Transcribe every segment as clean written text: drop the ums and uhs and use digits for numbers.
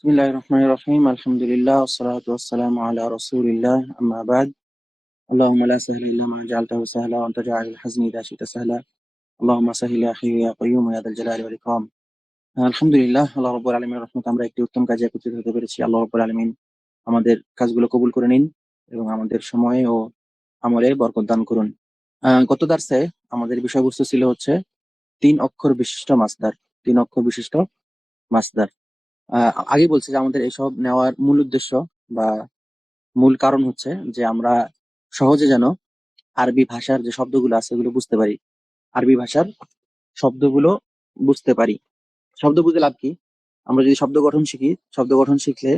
بسم الله الرحمن الرحيم الحمد لله والصلاة والسلام على رسول الله أما بعد اللهم لا سهل إلا ما جعلته سهلا وأنت جاعل الحزن إذا شئت سهلا اللهم سهل يا حي يا قيوم يا ذا الجلال والإكرام আলহামদুলিল্লাহ আল্লাহ রাব্বুল আলামিনের রহমতে আমরা একটি উত্তম কাজে একত্রিত হতে পেরেছি। আল্লাহ রাব্বুল আলামিন আমাদের কাজগুলো কবুল করে নিন এবং আমাদের সময় ও আমলে বরকত দান করুন। গত দার্সে আমাদের বিষয়বস্তু ছিল হচ্ছে 3 অক্ষর বিশিষ্ট মাসদার। 3 অক্ষর বিশিষ্ট মাসদার। আগে বলছি যে আমাদের এসব নেওয়ার মূল উদ্দেশ্য বা মূল কারণ হচ্ছে যে আমরা সহজে যেন আরবি ভাষার যে শব্দগুলো আছে এগুলো বুঝতে পারি। আরবি ভাষার শব্দগুলো বুঝতে পারি। শব্দ বুঝে লাভ কি? আমরা যদি শব্দ গঠন শিখি, শব্দ গঠন শিখলে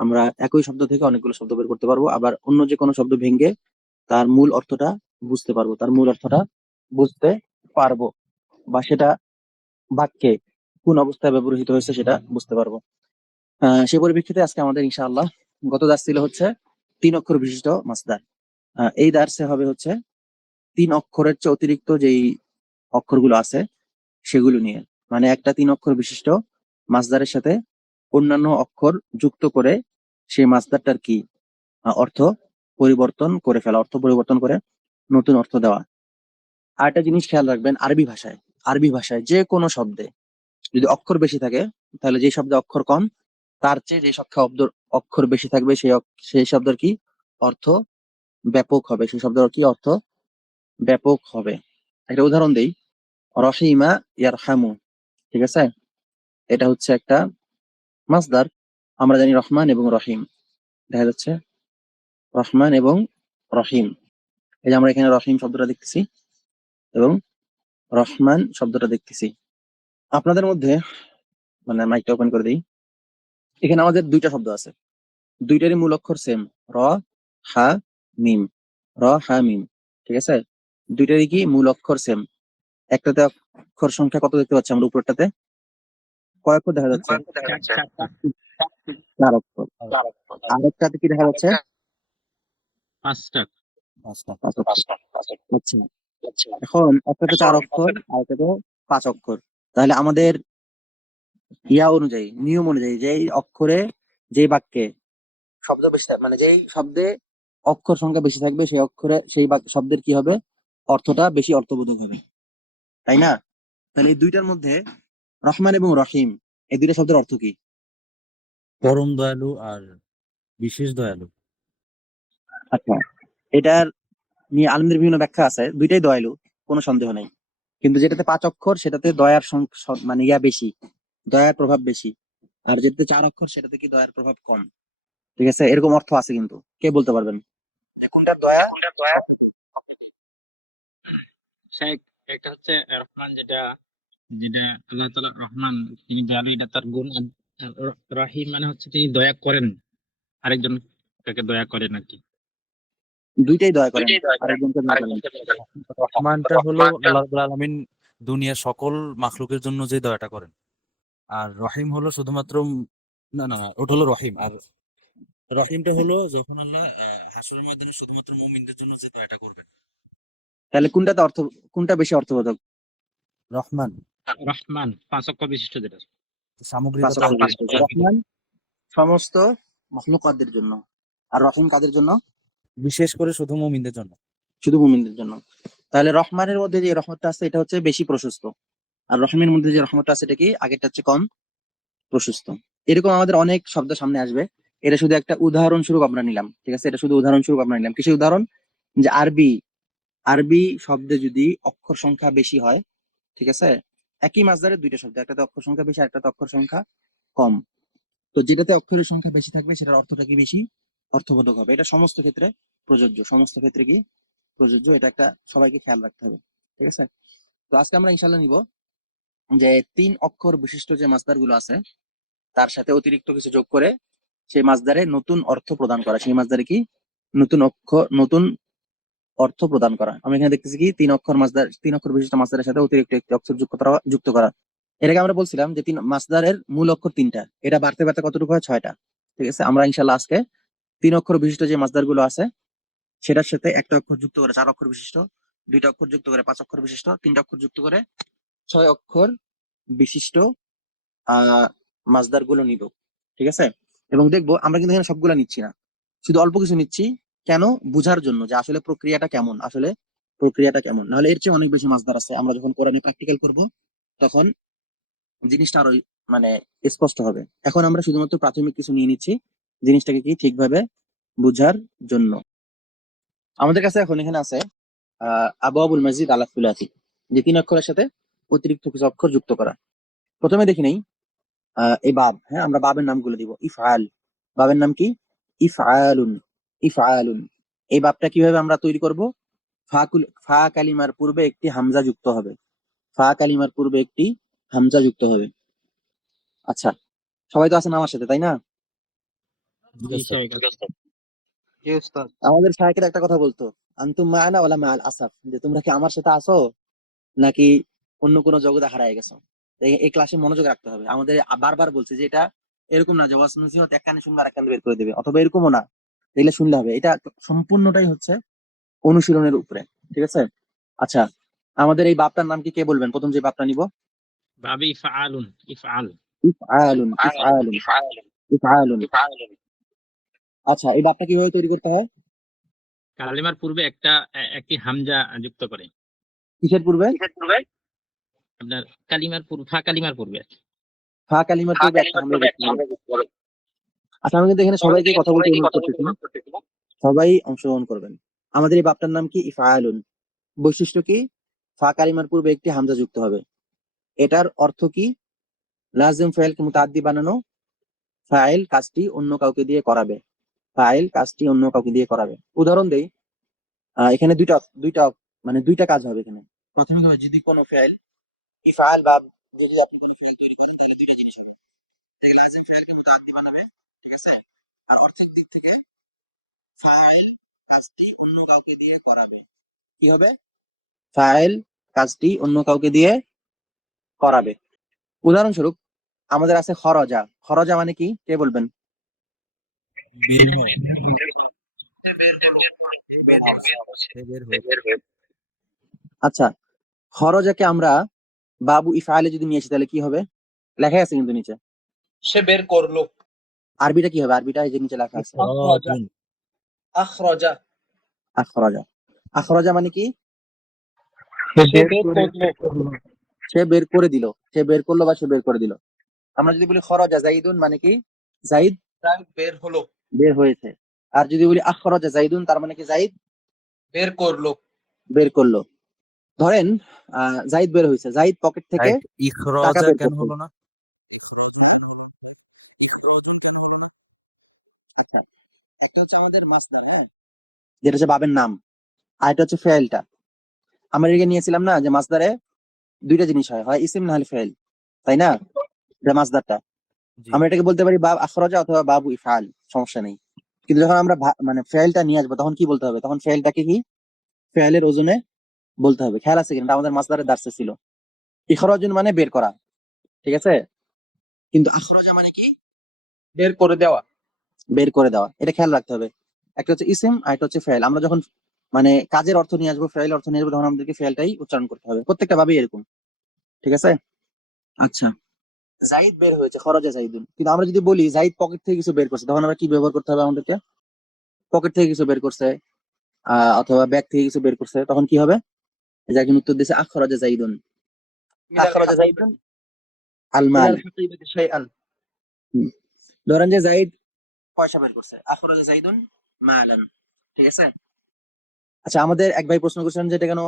আমরা একই শব্দ থেকে অনেকগুলো শব্দ বের করতে পারবো। আবার অন্য যে কোনো শব্দ ভেঙে তার মূল অর্থটা বুঝতে পারবো, তার মূল অর্থটা বুঝতে পারবো, বা সেটা বাক্যে কোন অবস্থায় ব্যবহৃত হয়েছে সেটা বুঝতে পারবো। সেই পরিপ্রেক্ষিতে আজকে আমাদের ইনশাআল্লাহ গত দার্স ছিল হচ্ছে 3 অক্ষর বিশিষ্ট মাসদার। এই দার্সে হবে হচ্ছে 3 অক্ষরের চেয়ে অতিরিক্ত যেই অক্ষরগুলো আছে সেগুলো নিয়ে, মানে একটা 3 অক্ষর বিশিষ্ট মাসদারের সাথে অন্যান্য অক্ষর যুক্ত করে সেই মাসদারটার কি অর্থ পরিবর্তন করে ফেলা, অর্থ পরিবর্তন করে নতুন অর্থ দেওয়া। আর একটা জিনিস খেয়াল রাখবেন, আরবি ভাষায় যে কোনো শব্দে যদি অক্ষর বেশি থাকে তাহলে যে শব্দে অক্ষর কম তার চেয়ে যে শব্দ অক্ষর বেশি থাকবে সেই শব্দের কি অর্থ ব্যাপক হবে, সেই শব্দের কি অর্থ ব্যাপক হবে। একটা উদাহরণ দেই, রহিমা ইয়ারহামু, ঠিক আছে? এটা হচ্ছে একটা মাসদার। আমরা জানি রহমান এবং রহিম, দেখা যাচ্ছে রহমান এবং রহিম। এই যে আমরা এখানে রহিম শব্দটা দেখতেছি এবং রহমান শব্দটা দেখতেছি। আপনাদের মধ্যে, মানে মাইকটা ওপেন করে দিই, এখানে আমাদের 2টা শব্দ আছে, দুইটারই মূল অক্ষর সেম, র হা মিম, র হা মিম, ঠিক আছে? দুইটারই কি মূল অক্ষর সেম। একটাতে অক্ষর সংখ্যা কত দেখতে পাচ্ছি আমরা উপরটাতে? কয় অক্ষর দেখা যাচ্ছে? চারটা 4 অক্ষর। আরেকটাতে কি দেখা যাচ্ছে? পাঁচটা 5 অক্ষর। আচ্ছা, এখন একটাতে 4 অক্ষর আর একটাতে 5 অক্ষর। তাহলে আমাদের অনুযায়ী, নিয়ম অনুযায়ী, যেই অক্ষরে যেই বাক্যে শব্দ বেশি মানে যেই শব্দে অক্ষর সংখ্যা বেশি থাকবে সেই অক্ষরে সেই শব্দের কি হবে, অর্থটা বেশি অর্থবোধক হবে, তাই না? তাহলে এই দুইটার মধ্যে রহমান এবং রহিম এই দুইটা শব্দের অর্থ কি? পরম দয়ালু আর বিশেষ দয়ালু। আচ্ছা, এটার নিয়ে আলমদের বিভিন্ন ব্যাখ্যা আছে। দুইটাই দয়ালু, কোনো সন্দেহ নেই, কিন্তু যেটাতে 5 অক্ষর সেটাতে দয়ার মানে বেশি, দয়ার প্রভাব বেশি। আর যেটাতে 4 অক্ষর সেটাতে কি দয়ার প্রভাব কম, ঠিক আছে? এরকম অর্থ আছে, কিন্তু কে বলতে পারবেন যে কোনটার দয়া? শেখ, একটা হচ্ছে রহমান, যেটা যেটা আল্লাহ তাআলা রহমান, তিনি দয়ালু, এটা তার গুণ। আর রহিম মানে হচ্ছে তিনি দয়া করেন, আরেকজন তাকে দয়া করেন আর কি। দুইটাই দয়া করেন, আরেকজনকে দয়া করেন। রহমানটা হলো আল্লাহ রাব্বুল আলামিন দুনিয়ার সকল মাখলুকের জন্য যে দয়াটা করেন, আর রহিম হলো শুধুমাত্র না না ওটা হলো রহিম। আর রহিমটা হলো যখন আল্লাহ হাসরের ময়দানে শুধুমাত্র মুমিনদের জন্য যে দয়াটা করবেন। তাহলে কোনটা বেশি অর্থবোধক? রহমান রহমান 5 অক্ষর বিশিষ্ট যেটা। সামগ্রিকতা রহমান সমস্ত মখলুকাতদের জন্য, আর রহিম কাদের জন্য? বিশেষ করে শুধু মুমিনদের জন্য। শুধু মুমিনদের জন্য। তাহলে রহমানের মধ্যে যে রহমতটা আছে এটা হচ্ছে বেশি প্রশস্ত, আর রহিমের মধ্যে যে রহমতটা আছে এটা কি আগেরটা হচ্ছে কম প্রশস্ত। এরকম আমাদের অনেক শব্দ সামনে আসবে। এটা শুধু একটা উদাহরণস্বরূপ আমরা নিলাম, ঠিক আছে? এটা শুধু উদাহরণস্বরূপ আমরা নিলাম। কিসের উদাহরণ? যে আরবি আরবি শব্দে যদি অক্ষর সংখ্যা বেশি হয়, ঠিক আছে, একই মাসদারের 2টা শব্দ, একটাতে অক্ষর সংখ্যা বেশি আর একটাতে অক্ষর সংখ্যা কম, তো যেটাতে অক্ষরের সংখ্যা বেশি থাকবে সেটার অর্থটা কি বেশি অর্থবোধক হবে। এটা সমস্ত ক্ষেত্রে প্রযোজ্য, সমস্ত ক্ষেত্রে কি প্রযোজ্য, এটা একটা সবাইকে খেয়াল রাখতে হবে, ঠিক আছে? তো আজকে আমরা ইনশাল্লাহ নিব যে 3 অক্ষর বিশিষ্ট যে মাসদার গুলো আছে তার সাথে অতিরিক্ত কিছু যোগ করে সেই মাসদারে নতুন অর্থ প্রদান করা, সেই মাসদারে কি নতুন অর্থ প্রদান করা। আমি এখানে দেখতেছি কি 3 অক্ষর বিশিষ্ট মাসদারের সাথে অতিরিক্ত একটি অক্ষর যুক্ত করা। এটাকে আমরা বলছিলাম যে মাসদারের মূল অক্ষর 3টা, এটা বাড়তে বাড়তে কতটুকু হয়? 6টা, ঠিক আছে? আমরা ইনশাল্লাহ আজকে 3 অক্ষর বিশিষ্ট যে মাসদার গুলো আছে সেটার সাথে একটা অক্ষর যুক্ত করে 4 অক্ষর বিশিষ্ট, 2টা অক্ষর যুক্ত করে 5 অক্ষর বিশিষ্ট, 3টা অক্ষর যুক্ত করে 6 অক্ষর বিশিষ্ট মাসদার গুলো নিব, ঠিক আছে? এবং দেখবো আমরা কিন্তু এখানে সবগুলা নিচ্ছি না, শুধু অল্প কিছু নিচ্ছি। কেন? বুঝার জন্য যে আসলে প্রক্রিয়াটা কেমন, আসলে প্রক্রিয়াটা কেমন। নাহলে এর চেয়ে অনেক বেশি মাসদার আছে, আমরা যখন কোরআনে প্র্যাকটিক্যাল করব তখন জিনিসটা আরো মানে স্পষ্ট হবে। এখন আমরা শুধুমাত্র প্রাথমিক কিছু নিয়ে নিচ্ছি জিনিসটাকে কি ঠিকভাবে বুঝার জন্য। আমাদের কাছে এখন এখানে আছে আবওয়াবুল মসজিদ আলা সুলাসি, যে 3 অক্ষরের সাথে অতিরিক্ত কিছু অক্ষর যুক্ত করা। প্রথমে দেখি নেই এই বাব, হ্যাঁ আমরা বাবের নামগুলো দিব। ইফআল, বাবের নাম কি? ইফআলুন, ইফআলুন। এই বাবটা কিভাবে আমরা তৈরি করব? ফা কালিমার পূর্বে একটি হামজা যুক্ত হবে, ফা কালিমার পূর্বে একটি হামজা যুক্ত হবে। আচ্ছা, সবাই তো আছেন আমার সাথে, তাই না? জি জি স্যার। স্যার। জি উস্তাদ। আমাদের শায়খের একটা কথা বলতো, আনতুম মা'ানা ওয়ালা মা'আল আসাফ, যে তোমরা কি আমার সাথে আসো নাকি অন্য কোনো জগতে হারায় গেছো। তো এই ক্লাসে মনোযোগ রাখতে হবে। আমাদের বারবার বলছে যে এটা এরকম না যে ওয়াজ নসিহত এক কানে শুনবে আর এক কানে বের করে দেবে, অথবা এরকমও না, এগুলো শুনলে হবে। এটা সম্পূর্ণটাই হচ্ছে অনুশীলনের উপরে, ঠিক আছে? আচ্ছা, আমাদের এই বাপটার নাম কি কে বলবেন? প্রথম যে বাপটা নিব, বাবে ইফআলুন, ইফআল। ইফআলুন, ইফআলুন, ইফআলুন। আচ্ছা, এই বাপটা কিভাবে তৈরি করতে হয়? কালিমার পূর্বে একটি হামজা যুক্ত করে। কিসের পূর্বে? আপনার কালিমার পূর্বে, ফা কালিমার পূর্বে আর কি। ফা কালিমার পূর্বে একটা হামজা যুক্ত হবে। আচ্ছা, আমি কিন্তু এখানে সবাইকে কথা বলতে অনুরোধ করতেছি, সবাই অংশগ্রহণ করবেন। আমাদের এই বাপটার নাম কি? ইফআলুন। বৈশিষ্ট্য কি? ফা কালিমার পূর্বে একটি হামজা যুক্ত হবে। এটার অর্থ কি? লাজিম ফাইলকে মুতাআদ্দি বানানো, ফাইল কাজটি অন্য কাউকে দিয়ে করাবে, ফাইল কাজটি অন্য কাউকে দিয়ে করাবে। উদাহরণ দেই, এখানে দুইটা দুইটা মানে দুইটা কাজ হবে এখানে। প্রথমে হবে যদি কোনো ফাইল ইফআল বা যদি আপনি কোনো ফাইল তৈরি করেন তাহলে দুইটা জিনিস হবে। একটা লাজিম ফাইলকে মুতাআদ্দি বানাবে, ঠিক আছে? আর অর্থের দিক থেকে ফাইল কাজটি অন্য কাউকে দিয়ে করাবে। কি হবে? ফাইল কাজটি অন্য কাউকে দিয়ে করাবে। উদাহরণস্বরূপ আমাদের আছে খরজা। খরজা মানে কি? কে বলবেন? বের হয়, বের হলো, বের হওয়া। সে বের হয়। আচ্ছা, খরজাকে আমরা বাবু ইফআলে যদি নিয়ে আসি তাহলে কি হবে? লেখা আছে কিন্তু নিচে। সে বের করলো। আরবিটা কি হবে? আরবিটা এই যে নিচে লেখা আছে, আখরাজা, ইখরাজুন, আখরাজা। আখরজা। আখরজা মানে কি? সে বের করলো। সে বের করে দিল, সে বের করলো বা সে বের করে দিল। আমরা যদি বলি খরজা জাইদুন মানে কি? জাইদ জাইদ বের হলো, বের হয়েছে। আর যদি বলি আখরজা জাইদুন তার মানে কি? জাইদ বের করলো। বের করলো। ধরেন জাইদ বের হয়েছে, জাইদ পকেট থেকে রাইট। টাকা ইখরাজা বের কেন করছে। হলো না? আচ্ছা, একটা হচ্ছে আমাদের মাসদার, হ্যাঁ, যেটা হচ্ছে বাবের নাম, আর এটা হচ্ছে ফেলটা। আমরা এদিকে নিয়েছিলাম না যে মাসদারে দুইটা জিনিস হয়, হয় ইসিম না হলে ফেল, তাই না? এটা মাসদারটা। জি আমরা এটাকে বলতে পারি বাব আখরাজা অথবা বাবু ইফআল, সমস্যা নেই। কিন্তু যখন আমরা মানে ফেলটা নিয়ে আসবো তখন কি বলতে হবে? তখন ফেলটাকে কি ফেলের ওজনে বলতে হবে। খেয়াল আছে কিন্তু আমাদের মাসদারের দার্সে ছিল ইখরাজুন মানে বের করা, ঠিক আছে? কিন্তু আখরাজা মানে কি? বের করে দেওয়া। বের করে দেওয়া। এটা খেয়াল রাখতে হবে। একটা হচ্ছে ইসিম আর একটা হচ্ছে ফেল। আমরা যখন মানে কাজের অর্থ নিয়ে আসবো, ফেল অর্থ নিয়ে আসবো, তখন আমাদেরকে ফেলটাই উচ্চারণ করতে হবে, প্রত্যেকটা ভাবেই এরকম, ঠিক আছে? আচ্ছা, জাইদ বের হয়েছে, খরজা জাইদুন। কিন্তু আমরা যদি বলি জাইদ পকেট থেকে কিছু বের করছে, তখন আমরা কি ব্যবহার করতে হবে আমাদেরকে? পকেট থেকে কিছু বের করছে অথবা ব্যাগ থেকে কিছু বের করছে, তখন কি হবে? এই যে একজন উত্তর দিয়েছে আখরাজা জাইদুন, আখরাজা জাইদুন আল মাল। মিনাল হাকিবাতি শাইআন। ধরেন যে জাইদ পয়সা বের করছে, আখরাজা জাইদুন মালান, ঠিক আছে? আচ্ছা, আমাদের এক ভাই প্রশ্ন করেছেন যে এটা কেন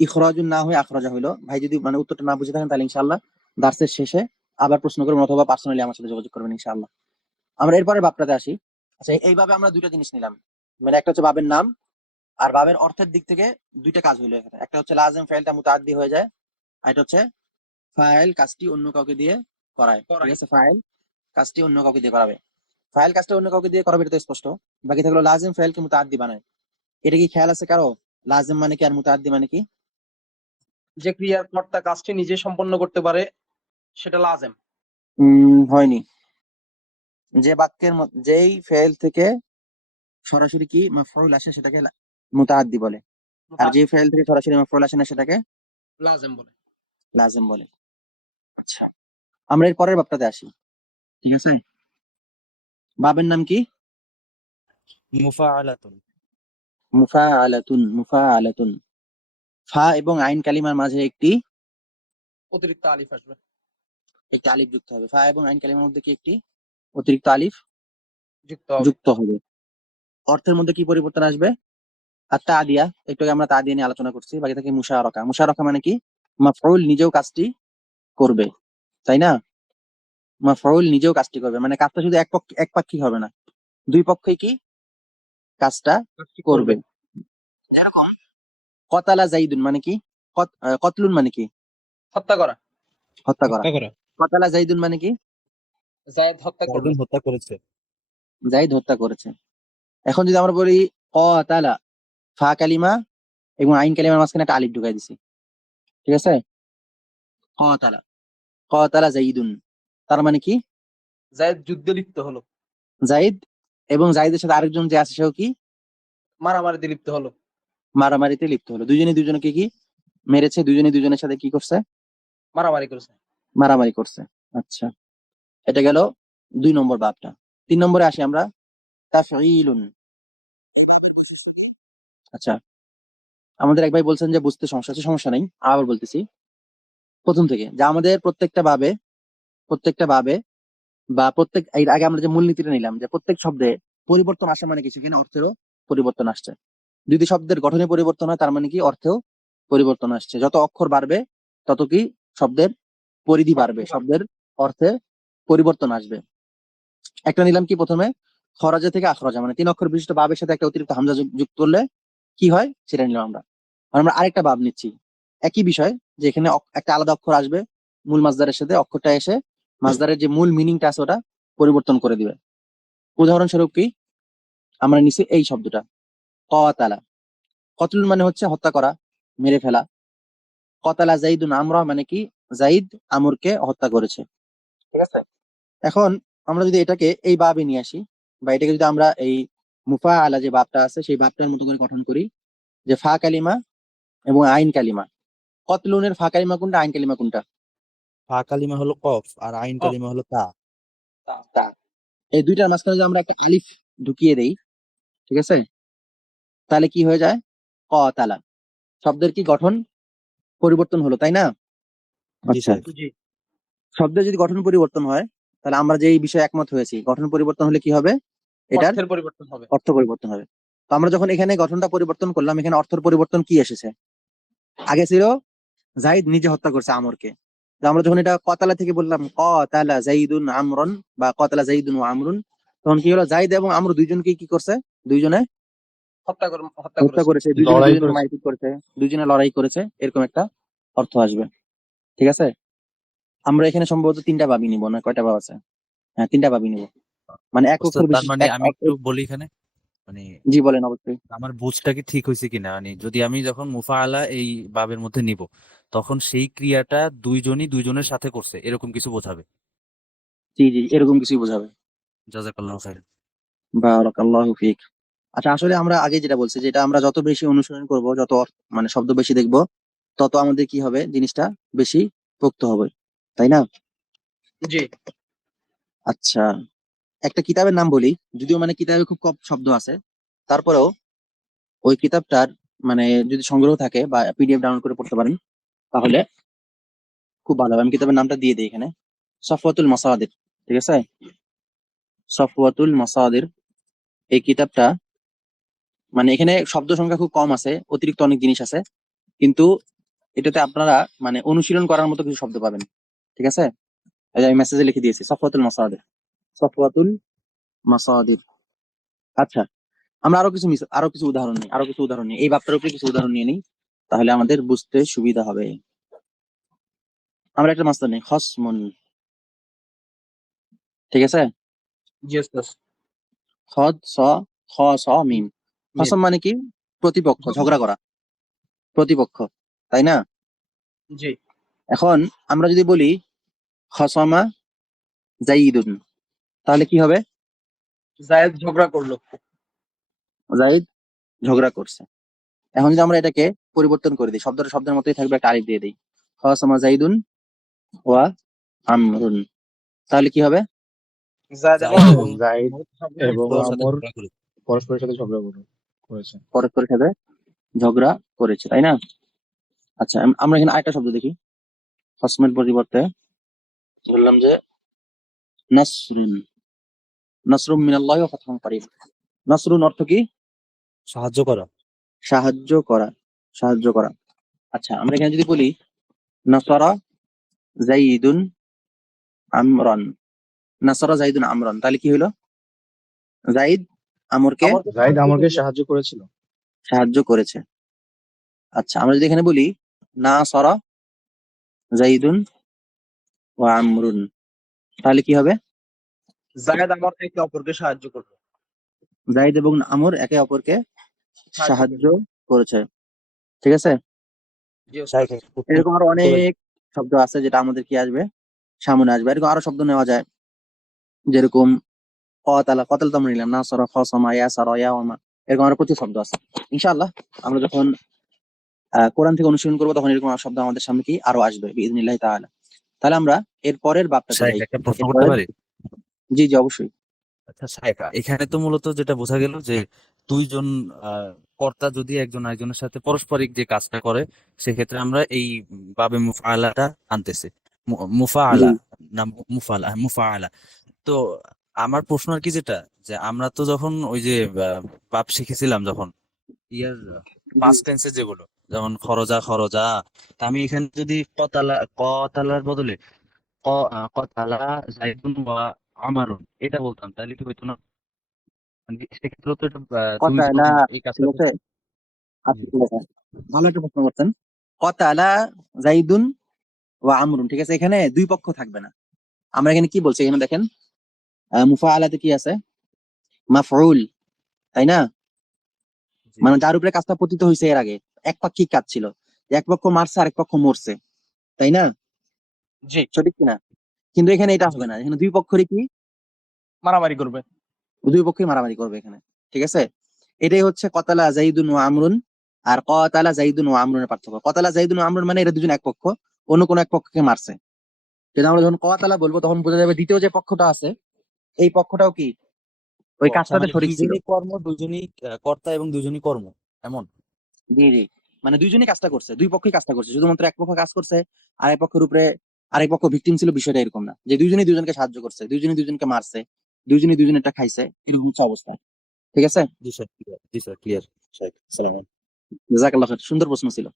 ইখরাজুন না হয়ে আখরাজা হইলো। ভাই যদি মানে উত্তরটা না বুঝে থাকেন তাহলে ইনশাআল্লাহ দার্সের শেষে আবার প্রশ্ন করবেন অথবা পার্সোনালি আমার সাথে যোগাযোগ করবেন ইনশাআল্লাহ। আমরা এরপরে বাপটাতে আসি। আচ্ছা, এইভাবে আমরা দুইটা জিনিস নিলাম, মানে একটা হচ্ছে বাবের নাম, আর বাবের অর্থের দিক থেকে দুইটা কাজ হইলো এখানে। একটা হচ্ছে লাজিম ফাইলটা মুতাআদ্দি হয়ে যায়, আর এটা হচ্ছে ফাইল কাজটি অন্য কাউকে দিয়ে করায়, ঠিক আছে? ফাইল কাজটি অন্য কাউকে দিয়ে করাবে। ফাইল কাজটা অন্য কাউকে দিয়ে করাবে, এটা তো স্পষ্ট। বাকি থাকলো লাজিম ফাইলকে মুতাআদ্দি বানায়। এটা কি খেয়াল আছে কারো? লাজিম মানে কি আর মুতাআদ্দি মানে কি? যে ক্রিয়ার কর্তা কাজটি নিজে সম্পন্ন করতে পারে সেটা লাজেম। হয়নি। যে বাক্যের যেই ফেল থেকে সরাসরি কি মাফউল আসে সেটাকে মুতাআদ্দি বলে, আর যে ফেল থেকে সরাসরি মাফউল আসে না সেটাকে লাজেম বলে। লাজিম বলে। আচ্ছা, আমরা এর পরের বাক্যটাতে আসি, ঠিক আছে? বাবের নাম কি? মুফাআলাতুন। মুফাআলাতুন। ফা এবং আইন কালিমার মাঝে একটি অতিরিক্ত আলিফ আসবে। আলিফ যুক্ত হবে। ফা এবং আইন কালিমার মধ্যে কি একটি অতিরিক্ত আলিফ যুক্ত হবে। যুক্ত হবে। অর্থের মধ্যে কি পরিবর্তন আসবে? আর তা দিয়া, একটু আগে আমরা তা দিয়ে নিয়ে আলোচনা করছি, বাকি থাকে মুশারাকা। মুশারাকা মানে কি? মাফউল নিজেও কাজটি করবে, তাই না? মাফউল নিজেও কাজটি করবে, মানে কাজটা শুধু একপাক্ষিক হবে না, দুই পক্ষই কি কাজটা কাজটি করবে। করবে। এরকম কতালা জাইদুন মানে কি? কতলুন মানে কি? হত্যা করা। হত্যা করা। হত্যা করা। কতালা জাইদুন মানে কি? জায়েদ হত্যা করলো। জাইদুন হত্যা করেছে। জাইদ হত্যা করেছে। এখন যদি আমরা বলি কতালা, ফা কালিমা এবং আইন কালিমার মাঝখানে একটা আলিফ ঢুকাই দিছি, ঠিক আছে? কতালা, কতালা জাইদুন, তার মানে কি? জায়েদ যুদ্ধে লিপ্ত হলো, জাইদ এবং জাইদের সাথে আরেকজন যে আছে সেও কি মারামারিতে লিপ্ত হলো। মারামারিতে লিপ্ত হলো। দুইজনে দুইজনকে কি মেরেছে, দুইজনে দুইজনের সাথে কি করছে? মারামারি করেছে। মারামারি করছে। আচ্ছা, এটা গেল 2 নম্বর বাবটা। 3 নম্বরে আসি আমরা, তাফঈলুন। আচ্ছা, আমাদের এক ভাই বলছেন যে বুঝতে সমস্যা আছে, সমস্যা নেই, আবার বলতেছি প্রথম থেকে, যে আমাদের প্রত্যেকটা বাবে বা প্রত্যেক, এর আগে আমরা যে মূলনীতিটা নিলাম যে প্রত্যেক শব্দে পরিবর্তন আসা মানে কি সেখানে অর্থেরও পরিবর্তন আসছে। যদি শব্দের গঠনে পরিবর্তন হয় তার মানে কি অর্থেও পরিবর্তন আসছে। যত অক্ষর বাড়বে তত কি শব্দের পরিধি বাড়বে, শব্দের অর্থে পরিবর্তন আসবে। একটা নিলাম কি প্রথমে, খরাজা থেকে আখরাজা, মানে 3 অক্ষর বিশিষ্ট বাবের সাথে একটা অতিরিক্ত হামজা যুক্ত করলে কি হয় সেটা নিলাম আমরা। আর আমরা আরেকটা বাব নিচ্ছি, একই বিষয়, যে এখানে একটা আলাদা অক্ষর আসবে মূল মাসদারের সাথে, অক্ষরটা এসে মাসদারের যে মূল মিনিংটা আছে ওটা পরিবর্তন করে দিবে। উদাহরণস্বরূপ কি, আমরা নিছি এই শব্দটা কতালা। কতলুন মানে হচ্ছে হত্যা করা, মেরে ফেলা। কতালা জাইদুন আমরা মানে কি, জাইদ আমরকে হত্যা করেছে, ঠিক আছে? এখন আমরা যদি এটাকে এই বাবে নিয়ে আসি, বা এটাকে যদি আমরা এই মুফা আলা যে বাবটা আছে সেই বাবটার মতো করে গঠন করি, যে ফা কালিমা এবং আইন কালিমা, কতলুনের ফা কালিমা কোনটা, আইন কালিমা কোনটা? ফা কালিমা হলো কফ আর আইন কালিমা হলো তা। তা। এই দুইটার মাঝখানে যদি আমরা একটা আলিফ ঢুকিয়ে দেই, ঠিক আছে, তাহলে কি হয়ে যায়? কতালা। শব্দের কি গঠন পরিবর্তন হলো, তাই না? জি আচ্ছা, স্যার। জি। শব্দের যদি গঠন পরিবর্তন হয় তাহলে আমরা যে এই বিষয়ে একমত হয়েছি, গঠন পরিবর্তন হলে কি হবে? এটার অর্থের পরিবর্তন হবে। অর্থ পরিবর্তন হবে। তো আমরা যখন এখানে গঠনটা পরিবর্তন করলাম, এখানে অর্থের পরিবর্তন কি এসেছে? আগে ছিল জাইদ নিজে হত্যা করছে আমরকে, তো আমরা যখন এটা কতালা থেকে বললাম কতালা জাইদুন আমরন বা কতালা জাইদুন ও আমরুন, তখন কি হলো? জাইদ এবং আমর দুইজনকে কি করছে? দুইজনে হত্যা হত্যা করেছে। করেছে, দুইজনে লড়াই দুইজনের করেছে। মারপিট করেছে, দুইজনে লড়াই করেছে, এরকম একটা অর্থ আসবে, ঠিক আছে? আমরা এখানে সম্ভবত 3টা বাবি নিব, না কয়টা বাব আছে? হ্যাঁ, 3টা বাবি নিব, মানে এক ওস্তাদ অক্ষর তার বিশিষ্ট মানে আমি একটু বলি এখানে, মানে জি বলেন অবশ্যই। আমার বুঝটা কি ঠিক হয়েছে কিনা, মানে যদি আমি যখন মুফাআলা এই বাবের মধ্যে নিব তখন সেই ক্রিয়াটা দুইজনই দুইজনের সাথে করছে এরকম কিছু বোঝাবে। জি জি, এরকম কিছুই বোঝাবে। জাযাকাল্লাহু খাইর। বারাকাল্লাহু ফিক। আচ্ছা, আসলে আমরা আগে যেটা বলছি, যেটা আমরা যত বেশি অনুসরণ করব, যত মানে শব্দ বেশি দেখব, তত আমাদের কি হবে, জিনিসটা বেশি পোক্ত হবে, তাই না? জি। আচ্ছা, একটা কিতাবের নাম বলি, যদিও মানে কিতাবে খুব কম শব্দ আছে, তারপরেও ওই কিতাবটার মানে যদি সংগ্রহ থাকে বা পিডিএফ ডাউনলোড করে পড়তে পারেন তাহলে খুব ভালো হবে। আমি কিতাবের নামটা দিয়ে দিই এখানে, সফওয়াতুল মাসাদির, ঠিক আছে? সফওয়াতুল মাসাদির, এই কিতাবটা মানে এখানে শব্দ সংখ্যা খুব কম আছে, অতিরিক্ত অনেক জিনিস আছে, কিন্তু এটাতে আপনারা মানে অনুশীলন করার মতো কিছু শব্দ পাবেন, ঠিক আছে? এই যে আমি মেসেজে লিখে দিয়েছি, সফওয়াতুল মাসাদির, সফওয়াতুল মাসাদির। আচ্ছা, আমরা আরো কিছু উদাহরণ নিই, এই বাপটার উপরে কিছু উদাহরণ নিয়ে নিই, তাহলে আমাদের বুঝতে সুবিধা হবে। আমরা একটা মাসদার নেই, খসমুন, ঠিক আছে? জি ওস্তাদ। খদ স খ স মিম। খসম মানে কি? প্রতিপক্ষ, ঝগড়া করা, প্রতিপক্ষ, তাই না? জি। এখন আমরা যদি বলি খসমা জাইদুন, তাহলে কি হবে? জায়েদ ঝগড়া করলো। জাইদ ঝগড়া করছে। এখন যদি আমরা এটাকে পরিবর্তন করে দিই, শব্দটা শব্দের মতোই থাকবে, একটা আলিফ দিয়ে দিই, খসমা জাইদুন ওয়া আমরুন, তাহলে কি হবে? জায়েদ এবং জায়েদ আমর এবং জাইদ আমর এবং পরস্পরের সাথে আমর ঝগড়া করে। পরস্পরের সাথে ঝগড়া করেছে। পরস্পরের সাথে ঝগড়া করেছে, তাই না? আচ্ছা, আমরা এখানে আরেকটা শব্দ দেখি। খসমের পরিবর্তে বললাম যে নাসরুন। নাসরুম মিনাল্লাহি ওয়া ফাতহুন করিব। নাসরুন অর্থ কি? সাহায্য করা। সাহায্য করা, সাহায্য করা। আচ্ছা, আমরা এখানে যদি বলি নাসারা যাইদুন আমরান, নাসারা যাইদুন আমরান, তাহলে কি হলো? যাইদ আমরকে আমরকে জাইদ সাহায্য আমরকে করলো। সাহায্য করেছিল। সাহায্য করেছে। আচ্ছা, আমরা যদি এখানে বলি নাসারা যাইদুন ওয়া আমরুন, তাহলে কি হবে? জায়েদ আমর একে অপরকে সাহায্য করলো। জাইদ এবং আমর একে অপরকে সাহায্য করেছে। ঠিক আছে? জি ওস্তাদ। এরকম আরো অনেক শব্দ আছে যেটা আমাদের কি আসবে, সামনে আসবে। এরকম আরো শব্দ নেওয়া যায়, যেরকম কতালা। কতালা তো আমরা নিলাম, নাসরা, খসামা, ইয়াসারা, ইয়াওমা। এরকম আরো প্রচুর শব্দ আছে। ইনশাআল্লাহ আমরা যখন কোরআন থেকে অনুশীলন করবো তখন এরকম শব্দ আমাদের সামনে কি আরো আসবে বিইذنিল্লাহি তাআলা। তাহলে আমরা এর পরের বাবটাতে শাইখ, যাই। একটা প্রশ্ন করতে এরপরের, পারি? জি জি অবশ্যই। আচ্ছা শাইখ, এখানে তো মূলত যেটা বোঝা গেল যে দুইজন কর্তা যদি একজন আরেকজনের সাথে পারস্পরিক যে কাজটা করে, সেক্ষেত্রে আমরা এই বাবে মুফআলাটা আনতেছি। জি মুফাআলা না মুফাআলা। তো আমার প্রশ্ন আর কি, যেটা যে আমরা তো যখন ওই যে বাপ শিখেছিলাম, যখন ইয়ার জি পাস্ট টেন্সে যেগুলো, যেমন খরজা খরজা, তা আমি এখানে যদি কতালার বদলে কতালা জাইদুন ওয়া আমারুন এটা বলতাম, তাহলে কি হইতো না? মানে সেক্ষেত্রে তো এটা দুইজন কতালা, এই ঠিক কাজটা আছে। করছে। জি। আচ্ছা ঠিক আছে, ভালো একটা প্রশ্ন করছেন। কতালা যাইদুন ওয়া আমরুন, ঠিক আছে। এখানে দুই পক্ষ থাকবে না। আমরা এখানে কি বলছি, এখানে দেখেন মুফাআলাতে কি আছে? মাফউল, তাই না? জি। মানে যার উপরে কাজটা পতিত হয়েছে এর আগে, একপাক্ষিক কাজ ছিল। এক পক্ষ মারছে আরেক পক্ষ মরছে, তাই না? জি, সঠিক কিনা? কিন্তু এখানে এটা জি। হবে না, এখানে দুই পক্ষরই কি, মারামারি করবে। দুই পক্ষই মারামারি করবে এখানে। ঠিক আছে, এটাই হচ্ছে কতালা জাইদুন ওয়া আমরুন আর কতালা জাইদুন ওয়া আমরুনের পার্থক্য। কতালা জাইদুন ওয়া আমরুন মানে এরা দুজন এক পক্ষ, অন্য কোন এক পক্ষকে মারছে। কিন্তু আমরা যখন কতালা বলবো তখন বোঝা যাবে দ্বিতীয় যে পক্ষটা আছে এই পক্ষটাও কি ওই ও আচ্ছা, কাজটাতে মানে শরিক ছিল। দুইজনই কর্ম, দুইজনই কর্তা এবং দুইজনই কর্ম, এমন? জি জি, মানে দুইজনই কাজটা করছে, দুই পক্ষই কাজটা করছে, শুধুমাত্র এক পক্ষ কাজ করছে আর এক পক্ষের উপরে আরেক পক্ষ ভিকটিম ছিল, বিষয়টা এরকম না যে দুইজনই দুইজনকে সাহায্য করছে, দুইজনই দুইজনকে মারছে, দুইজনই দুইজনেরটা খাইছে, এরকম হচ্ছে অবস্থা। ঠিক আছে, জি স্যার ক্লিয়ার, জি স্যার ক্লিয়ার। শাইখ আসসালামু আলাইকুম। জাযাকাল্লাহ খাইর, সুন্দর প্রশ্ন ছিল।